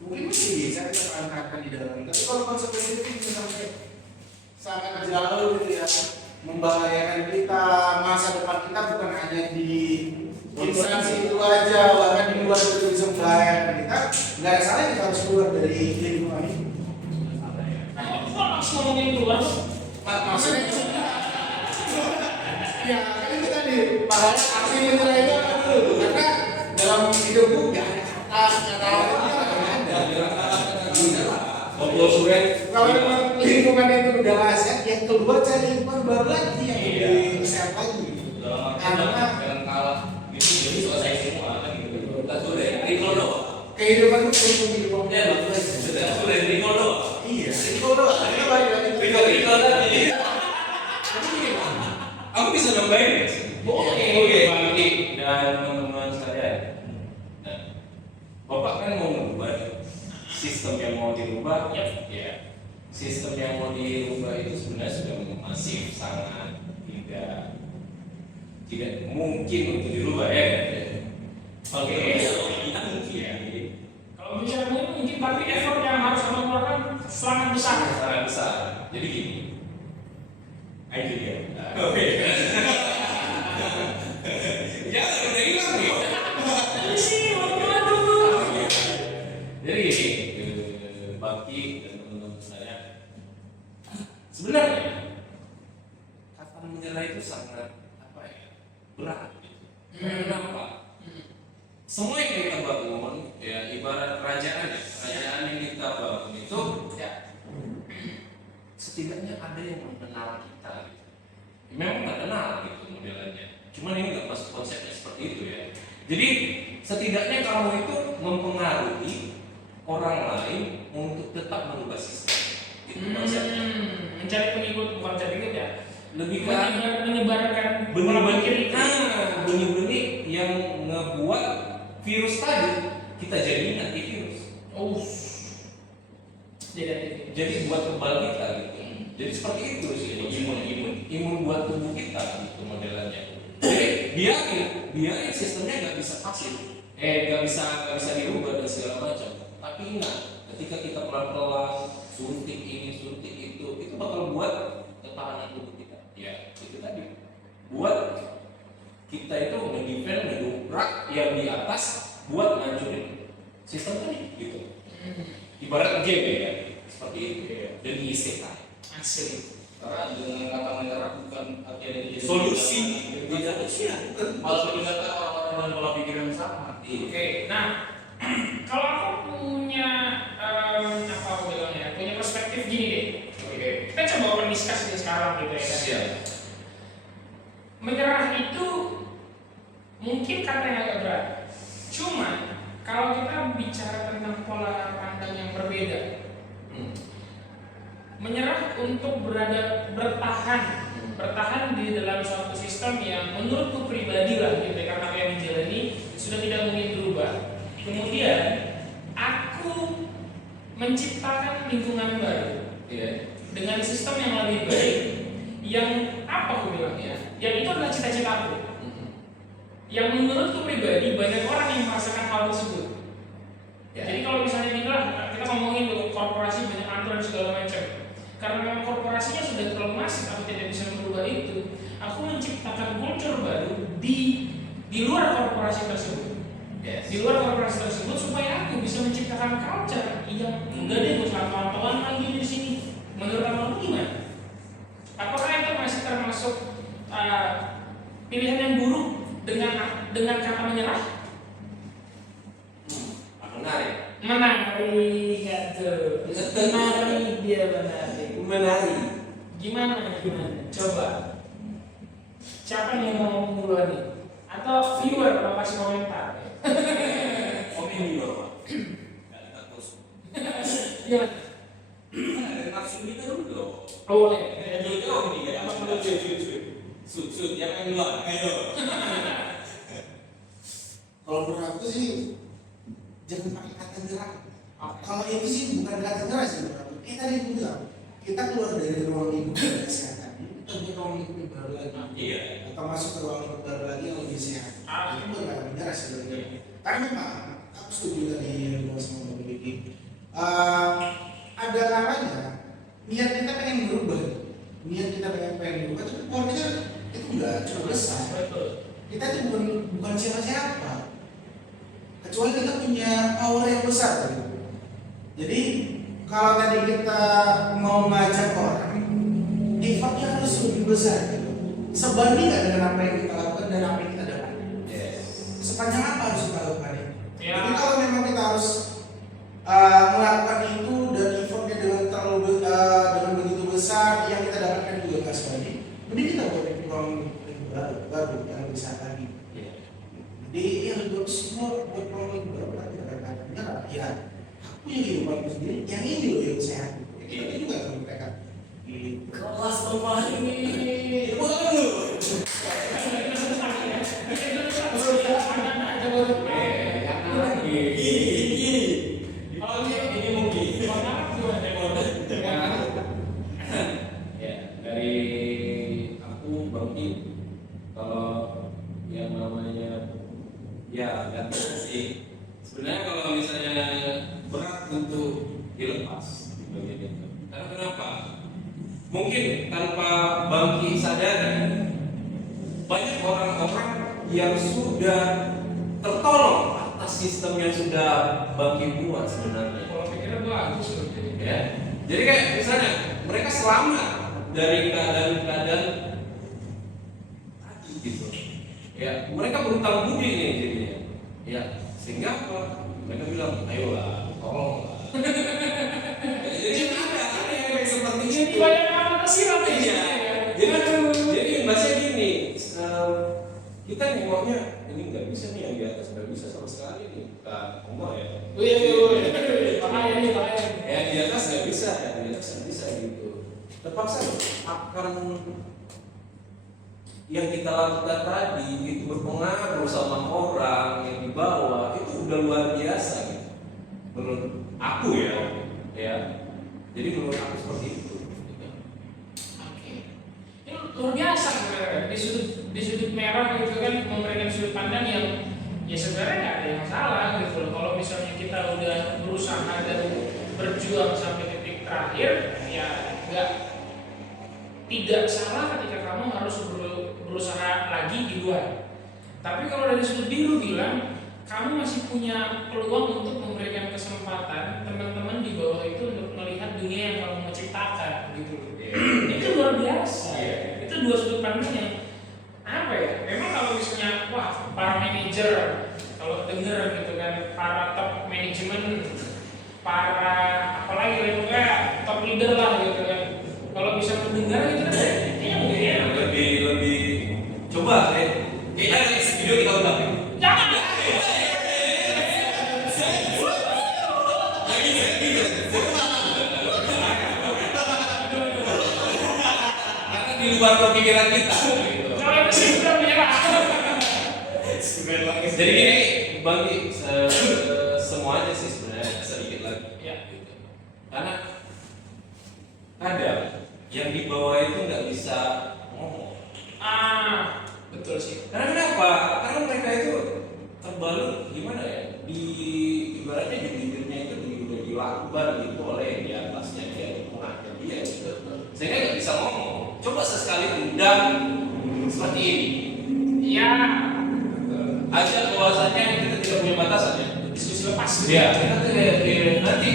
mungkin masih bisa kita perangkatkan di dalam. Tapi kalau konsekuensi itu bisa sampai sangat jauh gitu ya, membahayakan kita, masa depan kita bukan hanya di instansi itu aja, bahkan di luar itu bisa membahayakan kita. Nggak ada salah kita harus keluar dari lingkungan itu. Kok langsung ngomongin keluar? Maksudnya ya kan itu tadi makanya aksi menyerah itu apa dulu? Karena dalam hidupku nggak ada kata Ngobrol sore. kalau memang lingkungan itu udah sehat, yang keluar cari lingkungan baru lagi yang lebih sehat lagi. Karena Jangan kalah. Gitu jadi selesai semua kan gitu. Kita sudah recall doang. kehidupan itu untuk hidup Ya, baru lagi. sudah recall doang. Iya, recall doang. Kita balik lagi. Recall tadi. Aku bisa nambahin. Oke, Bang Dik dan teman-teman sekalian. Nah, Bapak kan mau ngubah sistem yang mau dirubah, ya. Sistem yang mau dirubah itu sebenarnya sudah masif, sangat tidak mungkin untuk dirubah ya. Oke, tidak mungkin. Kalau bicara mungkin tapi effort yang harus kamu keluarkan sangat besar. Sangat besar. Jadi gini. Itu dia. Oke. Jangan udah hilang nih. Sih, waduh. Jadi gini, Bakti dan teman-teman saya, sebenarnya kata menyerah itu sangat apa ya, berat. Kenapa? Semua yang kita bangun, ya ibarat kerajaan ya, kerajaan yang kita bangun itu, ya setidaknya ada yang mengenal kita. Gitu. Memang nggak kenal gitu modelannya. Cuman ini nggak masuk konsepnya seperti itu ya. Jadi setidaknya kamu itu mempengaruhi orang lain untuk tetap merubah sistem. Itu konsepnya. Mencari pengikut bukan mencari pengikut ya. Lebih ke menyebarkan benih-benih yang ngebuat virus tadi kita jadi antivirus. Oh. Jadi Jadi buat kebal kita gitu. Jadi seperti itu sih imun buat tubuh kita gitu modelannya. Jadi biarin sistemnya nggak bisa pasif, nggak bisa dirubah dan segala macam. Tapi ingat, ketika kita pelan-pelan suntik ini suntik itu bakal buat ketahanan tubuh kita. Ya itu tadi buat kita itu ngedefend ngedobrak yang di atas buat ngancurin sistem tadi gitu. Ibarat game ya seperti itu dan istilah. asli. Karena dengan kata menyerah bukan artinya jadi Solusi. Tidak sih, malah meningkatkan orang-orang dengan pola pikir yang sama. Oke, nah kalau aku punya apa aku bilangnya, punya perspektif gini deh. Oke. Kita coba open discuss ini sekarang gitu ya. Siap. Menyerah itu mungkin kata yang agak berat. Cuman kalau kita bicara tentang pola pandang yang berbeda, menyerah untuk bertahan di dalam suatu sistem yang menurutku pribadi lah gitu ya, karena apa yang dijalani sudah tidak mungkin berubah. Kemudian aku menciptakan lingkungan baru dengan sistem yang lebih baik, yang apa aku bilangnya, yang itu adalah cita-citaku, yang menurutku pribadi banyak orang yang merasakan hal tersebut. Jadi kalau misalnya kita ngomongin untuk korporasi banyak aturan segala macam. karena memang korporasinya sudah terlalu masif, aku tidak bisa merubah itu. Aku menciptakan culture baru di luar korporasi tersebut. Di luar korporasi tersebut supaya aku bisa menciptakan culture yang enggak deh gue kawan-kawan lagi di sini. Menurut kamu gimana? Apakah itu masih termasuk pilihan yang buruk dengan kata menyerah? Menarik. Menarik gitu. Menarik dia menarik. Menarik. Gimana? Coba. Siapa yang mau ngomong duluan nih? Atau viewer kalau kasih komentar? Komen di bawah. Gak takut. Gimana? Ada langsung kita dulu. Boleh. Jauh-jauh nih ya. Apa perlu sud yang main luar. Ayo. Kalau menurut aku sih jangan pakai kata nyerah. Kalau itu sih bukan kata nyerah sih menurut aku. Kita tadi bilang kita keluar dari ruang lingkup kesehatan, kita buat ruang lingkup yang baru lagi. Iya. Atau masuk ke ruang lingkup baru lagi yang lebih sehat. Itu bukan kata menyerah sebenarnya. Karena memang aku setuju tadi yang dibahas sama Bang Diki. Ada kalanya niat kita pengen berubah, niat kita pengen berubah, tapi keluarnya itu enggak cuma besar. Kita itu bukan siapa-siapa, kecuali kita punya power yang besar. Jadi kalau tadi kita mau ngajak orang, effortnya harus lebih besar gitu. Sebanding nggak dengan apa yang kita lakukan dan apa yang kita dapat. Sepanjang apa harus kita lakukan itu? Ya. Jadi kalau memang kita harus melakukan itu dan effortnya dengan begitu besar, yang kita dapatkan juga nggak sebanding, mending kita buat ruang baru yang lebih besar lagi. Jadi yang buat semua buat ruang baru lagi kadang-kadang ya aku punya kehidupan sendiri, yang ini loh yang sehat. Kita juga sama mereka. Kelas memahami. Ya, dari aku Bangki, kalau yang namanya ya dan sih sebenarnya kalau misalnya berat untuk dilepas di bagian itu. Karena kenapa? Mungkin tanpa Bangki sadari banyak orang-orang yang sudah tertolong atas sistem yang sudah Bangki buat sebenarnya. Kalau pikirnya bagus loh. Ya. Jadi kayak misalnya mereka selamat dari keadaan-keadaan tadi gitu. Ya, mereka berhutang budi nih jadinya. Ya, sehingga apa? Mereka bilang, ayolah, tolonglah. Jadi ada yang seperti itu. Banyak orang tersirat Iya. Jadi bahasanya gini, kita nengoknya ini nggak bisa nih yang di atas nggak bisa sama sekali nih. Kita ngomong ya. Bahaya nih, bahaya. Yang di atas nggak bisa, yang di atas nggak bisa gitu. Terpaksa akan yang kita lakukan tadi itu berpengaruh sama orang yang di bawah itu udah luar biasa gitu. Menurut aku ya. Jadi menurut aku seperti itu. Oke. Ini luar biasa sebenarnya. Di sudut merah gitu kan memberikan sudut pandang yang ya sebenarnya nggak ada yang salah gitu loh. Kalau misalnya kita udah berusaha dan berjuang sampai titik terakhir, ya tidak salah ketika kamu harus berusaha lagi di luar. Tapi kalau dari sudut biru bilang, kamu masih punya peluang untuk memberikan kesempatan teman-teman di bawah itu untuk melihat dunia yang kamu mau ciptakan gitu. Itu luar biasa. Itu dua sudut pandang yang apa ya? Memang kalau misalnya wah para manajer kalau dengar gitu kan, para top manajemen, para apalagi levelnya top leader lah gitu kan. Kalau bisa mendengar gitu kan, kayaknya lebih enak. Lebih coba kayaknya next video kita udah. Jangan. Karena di luar pemikiran kita. Gitu. Kalau itu sih udah menyerah. Jadi gini, bagi semuanya sih sebenarnya sedikit lagi. Ya. Gitu. Karena kadang yang di bawah itu nggak bisa ngomong. Betul sih. Karena kenapa? Karena mereka itu terbalut gimana ya? Ibaratnya di bibirnya itu udah dilakban gitu oleh yang di atasnya dia, di tengahnya dia gitu. coba sesekali undang seperti ini. Iya. Ajak bahwasanya kita tidak punya batasan ya. Diskusi lepas. Ya, kita nanti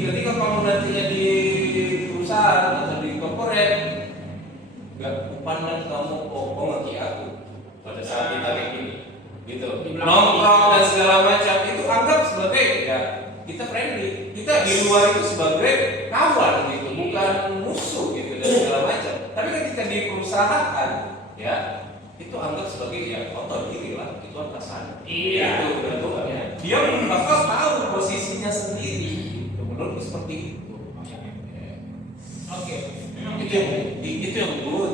ketika kamu nantinya di perusahaan atau di korporat, nggak pandang kamu ngaki aku pada saat kita kayak gini, gitu. Nongkrong dan segala macam itu anggap sebagai ya kita friendly, kita di luar itu sebagai kawan gitu, bukan musuh gitu dan segala macam. Tapi ketika di perusahaan ya itu anggap sebagai ya kotor diri lah, itu atasan. Iya. Itu bentuknya. Dia bakal tahu posisinya sendiri. Gitu. Menurutku seperti itu. Oke. Memang Itu yang good.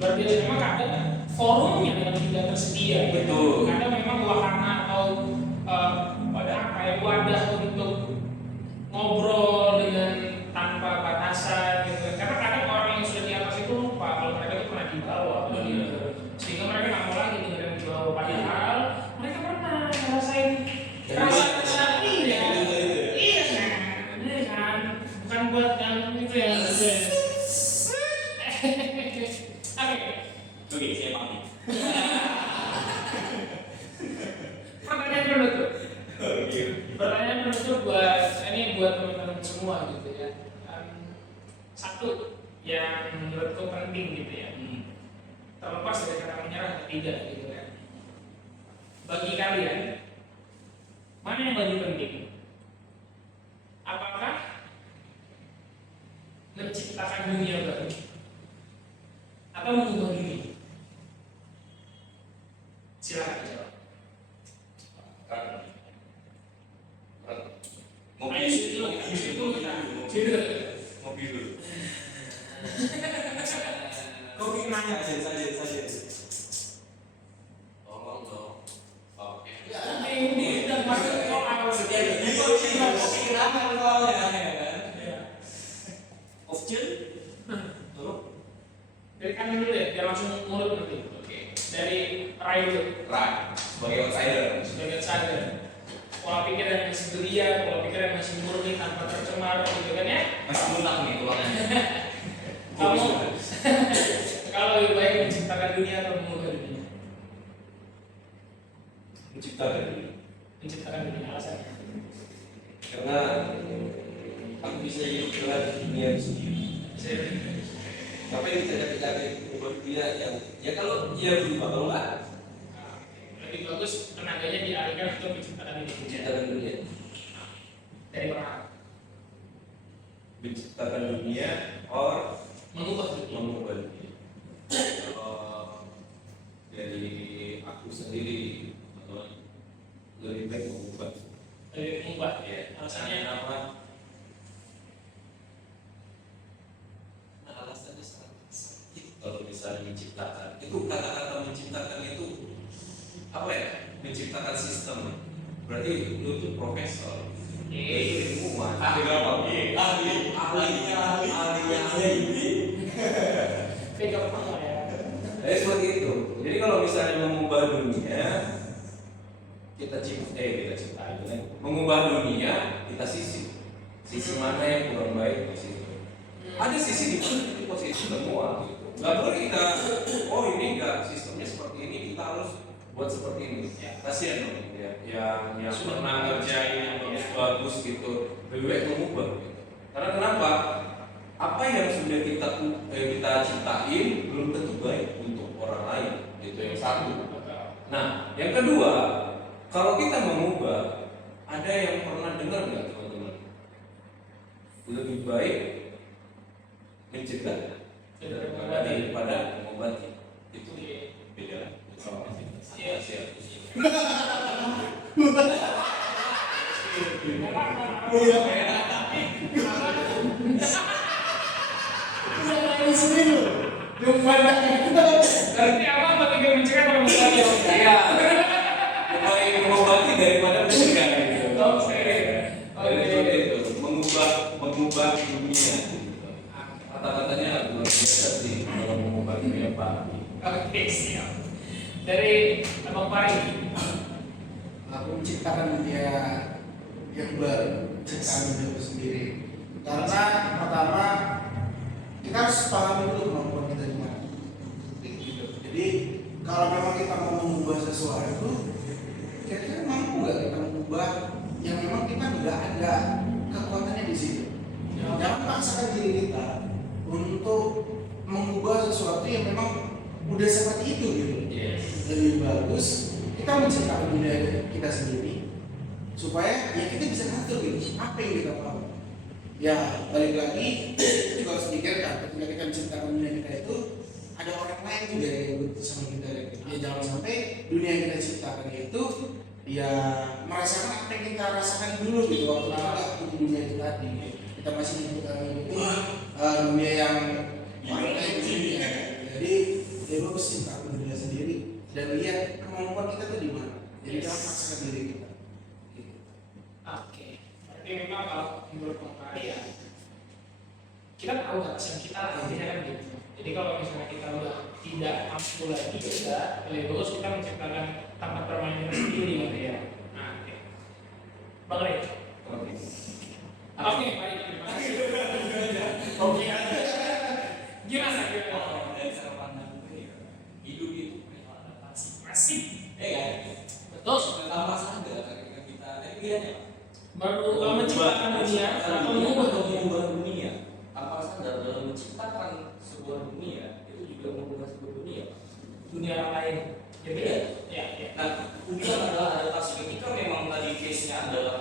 berarti memang kadang forumnya yang tidak tersedia. Betul. Kadang memang wahana atau wadah untuk ngobrol dengan tanpa batasan gitu. Karena kadang orang yang sudah di atas itu lupa kalau mereka itu pernah di bawah, sehingga mereka nggak mau lagi dengerin di bawah. Padahal mereka pernah ngerasain rasa iya kan, bukan buat yang itu ya. Oke, saya paham. Pertanyaan penutup. Pertanyaan penutup buat teman-teman semua gitu ya. Satu yang menurutku penting gitu ya. Terlepas dari kata menyerah atau tidak gitu kan. Bagi kalian, mana yang lebih penting? Apakah menciptakan dunia baru atau mengubah diri? Silakan jawab. Ngopi dulu. Kopi nanya saja. Tolong dong. Oke. Ini udah masuk soal Kopi kenapa soalnya ya kan? option. Dari kanan dulu ya, biar langsung mulut nanti. Oke. Dari Rai dulu. Right. Sebagai outsider. Sebagai sadar. Pola pikir yang masih belia, pola pikir yang masih murni tanpa tercemar, gitu kan ya? Masih lunak nih tulangnya. Kamu kalau lebih baik menciptakan dunia atau mengubah dunia? Menciptakan diri. Menciptakan dunia, alasannya? Karena aku bisa hidup dengan dunia sendiri. Apa yang kita capai membuat dunia yang ya kalau dia berubah, kalau enggak Lebih bagus tenaganya dialihkan untuk menciptakan dunia. menciptakan dunia. Dari mana? Menciptakan dunia or Mengubah dunia. mengubah dunia. Kalau dari aku sendiri lebih baik mengubah. Lebih mengubah Ya, alasannya kenapa? Alasannya sangat sakit kalau misalnya menciptakan. Itu kata-kata menciptakan itu apa ya? Menciptakan sistem. Berarti lu tuh profesor. Ilmuwan. Ahlinya ini. pegang apa ya? Jadi seperti itu. Jadi kalau misalnya mengubah dunia, kita ciptain, kan? Mengubah dunia, kita sisi mana yang kurang baik di situ. Ada sisi di mana itu posisi semua. Gitu. Gak boleh kita, oh ini enggak sistemnya seperti ini, kita harus buat seperti ini. Kasihan dong ya, yang pernah ngerjain yang bagus gitu, lebih baik mengubah. Gitu. Karena kenapa? Apa yang sudah kita ciptain belum tentu baik untuk orang lain. Itu yang satu. Nah, yang kedua, kalau kita mengubah, ada yang pernah dengar nggak teman-teman? Lebih baik mencegah daripada mengobati. Itu beda. Siap. Berarti apa ketika mencegah atau mengobati? Iya. Lebih baik mengobati daripada mencegah. Gitu. Jadi itu mengubah dunia. Kata-katanya luar biasa sih kalau mengubah dunia Pak. Oke, siap. Dari Abang Pari. Aku menciptakan dunia yang baru, menciptakan diriku sendiri. Karena pertama kita harus pahami dulu kemampuan kita di mana. kalau memang kita mau mengubah sesuatu, kira-kira mampu nggak kita mengubah yang memang kita nggak ada kekuatannya di situ. Jangan paksakan diri kita untuk mengubah sesuatu yang memang udah seperti itu gitu. Lebih bagus kita menciptakan dunia kita sendiri supaya ya kita bisa ngatur gitu apa yang kita mau. Ya balik lagi kita juga harus pikirkan ketika kita menciptakan dunia kita itu ada orang lain juga yang butuh sama kita gitu. Ya jangan sampai dunia yang kita ciptakan itu ya merasakan apa yang kita rasakan dulu gitu waktu kita nggak butuh dunia itu tadi. Kita masih dunia yang lain gitu ya. Jadi ya bagus ciptakan dunia sendiri dan lihat kemampuan kita tuh di mana. Jadi jangan paksakan diri kita. Gitu. Oke, berarti memang kalau menurut Bang Fahri ya kita tahu batasan kita lah intinya kan gitu. Jadi kalau misalnya kita udah tidak mampu lagi ya lebih bagus kita menciptakan tempat bermain kita sendiri gitu ya. Nah, oke. Bang Ray. Oke, baik terima kasih. Oke. Gimana? Dari cara pandang gue ya, hidup itu perlu adaptasi. Masih. Kan? Betul. Tanpa sadar ketika kita pilihannya Baru menciptakan dunia atau mengubah dunia. Tanpa sadar dalam menciptakan sebuah dunia itu juga mengubah sebuah dunia. dunia orang lain. Ya beda. Ya, ya. Nah, kemudian adalah adaptasi ketika memang tadi case-nya adalah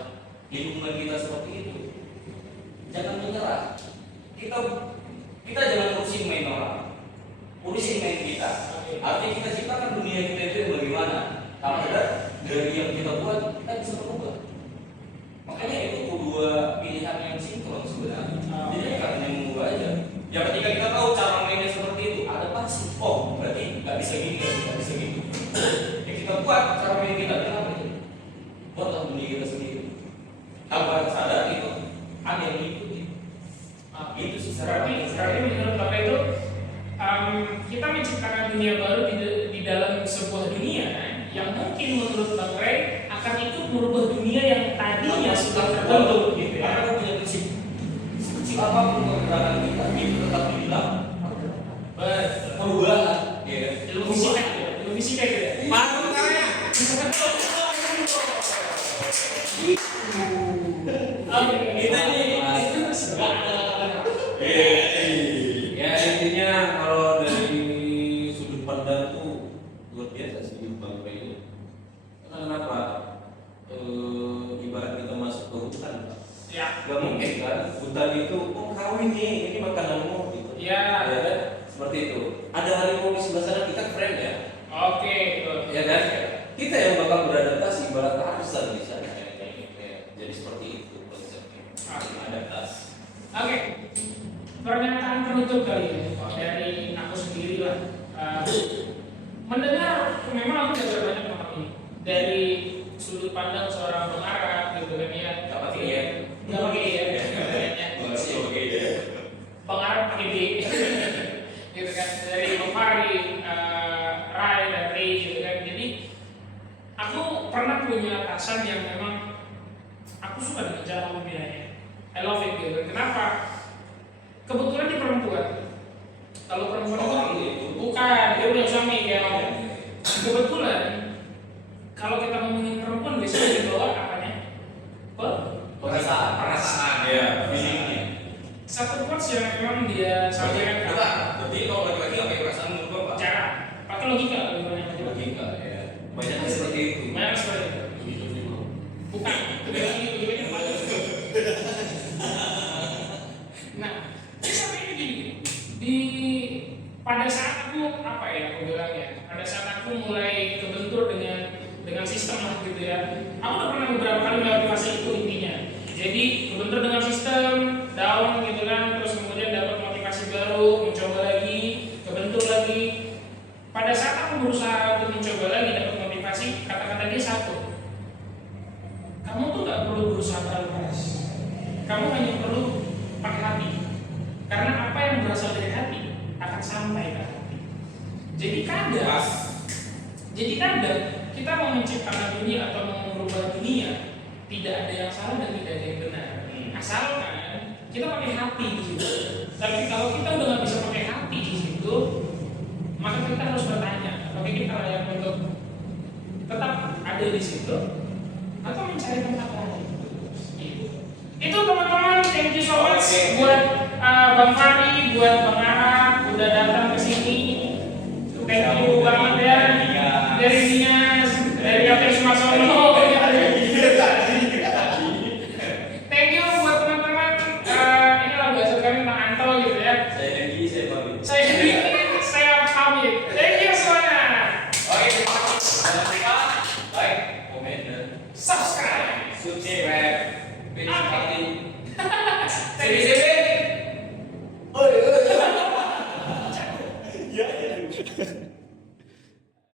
lingkungan kita seperti itu. Jangan menyerah. Kita jangan urusin main orang, urusin main kita. Artinya kita ciptakan dunia kita itu yang bagaimana. Kalau ada dari yang kita buat, kita bisa berubah. Makanya itu dua pilihan yang sinkron sebenarnya. Jadi karena yang mengubah aja. Ya ketika kita tahu cara mainnya seperti itu, adaptasi. Oh, berarti nggak bisa gini, nggak bisa gini. Ya kita buat cara main kita kenapa itu? Buatlah dunia kita sendiri. Tanpa sadar itu ada yang mengikuti. Itu sih Berarti menurut Bapak itu kita menciptakan dunia baru di dalam sebuah dunia yang mungkin menurut Bang Ray akan ikut merubah dunia yang tadinya sudah terbentuk gitu ya. Karena punya prinsip sekecil apapun pergerakan kita, itu tetap dibilang perubahan. Ilmu fisika gitu. Ilmu fisika gitu ya. Mantap karya. Kita nih Ya intinya kalau dari sudut pandang tuh luar biasa sih Bang Ray itu. Karena kenapa? Ibarat kita masuk ke hutan, Pak. ya. Gak mungkin kan hutan itu kawin nih, ini makananmu gitu. Ya. Ya kan? Seperti itu. Ada harimau di sebelah sana, kita friend ya. Oke, betul. Ya kan? Kita yang bakal beradaptasi, ibarat harsan di sana. Jadi seperti itu konsepnya. Adaptasi. Oke. Pernyataan penutup kali ya dari aku sendiri lah. Mendengar memang aku belajar banyak tentang ini dari sudut pandang seorang pengarang gitu kan ya. Nggak pakai ya. Nggak pakai ya. Masih oke ya. Pengarang pakai D. Gitu kan dari Bang Fahri, Ray dan Ray gitu kan. Jadi aku pernah punya atasan yang memang aku suka dengan cara pembinaannya. I love it gitu. Kenapa? Kebetulan dia perempuan. Kalau perempuan itu bukan, dia punya suami ya. Kebetulan kalau kita ngomongin perempuan biasanya dibawa apanya? Perasaan ya, feelingnya. Satu quotes yang memang dia sampaikan. Berarti kalau laki-laki nggak pakai perasaan menurut Bapak? Cara pakai logika lebih banyak. Logika ya. Banyak seperti itu. Banyak seperti itu. Bukan, lebih banyak bagus. Nah, dia sampai gini. Pada saat aku apa ya aku bilang ya, pada saat aku mulai kebentur dengan sistem lah gitu ya. Aku udah pernah beberapa kali melewati fase itu intinya. Jadi kebentur dengan sistem, down gitu kan, terus kemudian dapat motivasi baru, mencoba lagi, kebentur lagi. Pada saat aku berusaha untuk mencoba lagi dapat motivasi, kata-kata dia satu. Kamu tuh nggak perlu berusaha terlalu keras. Kamu hanya perlu pakai hati. Karena apa yang berasal dari hati akan sampai ke hati. Jadi kadang kita mau menciptakan dunia atau mau merubah dunia, tidak ada yang salah dan tidak ada yang benar. Asalkan kita pakai hati di situ. Tapi kalau kita udah nggak bisa pakai hati di situ, maka kita harus bertanya, apa Tapi kita layak untuk tetap ada di situ atau mencari tempat lain. Gitu. Itu teman-teman, thank you so much buat Bang Fari, buat Bang Ara udah datang ke sini. Thank you banget ya dari Nias, dari Kapten Sumasono. Thank you buat teman-teman. Ini lagu asal kami tentang Anto gitu ya. Saya Dengki, saya pamit. Saya Hendrik, saya pamit. Thank you semuanya. Oke, jangan lupa like, komen, dan Subscribe. subscribe. Page party.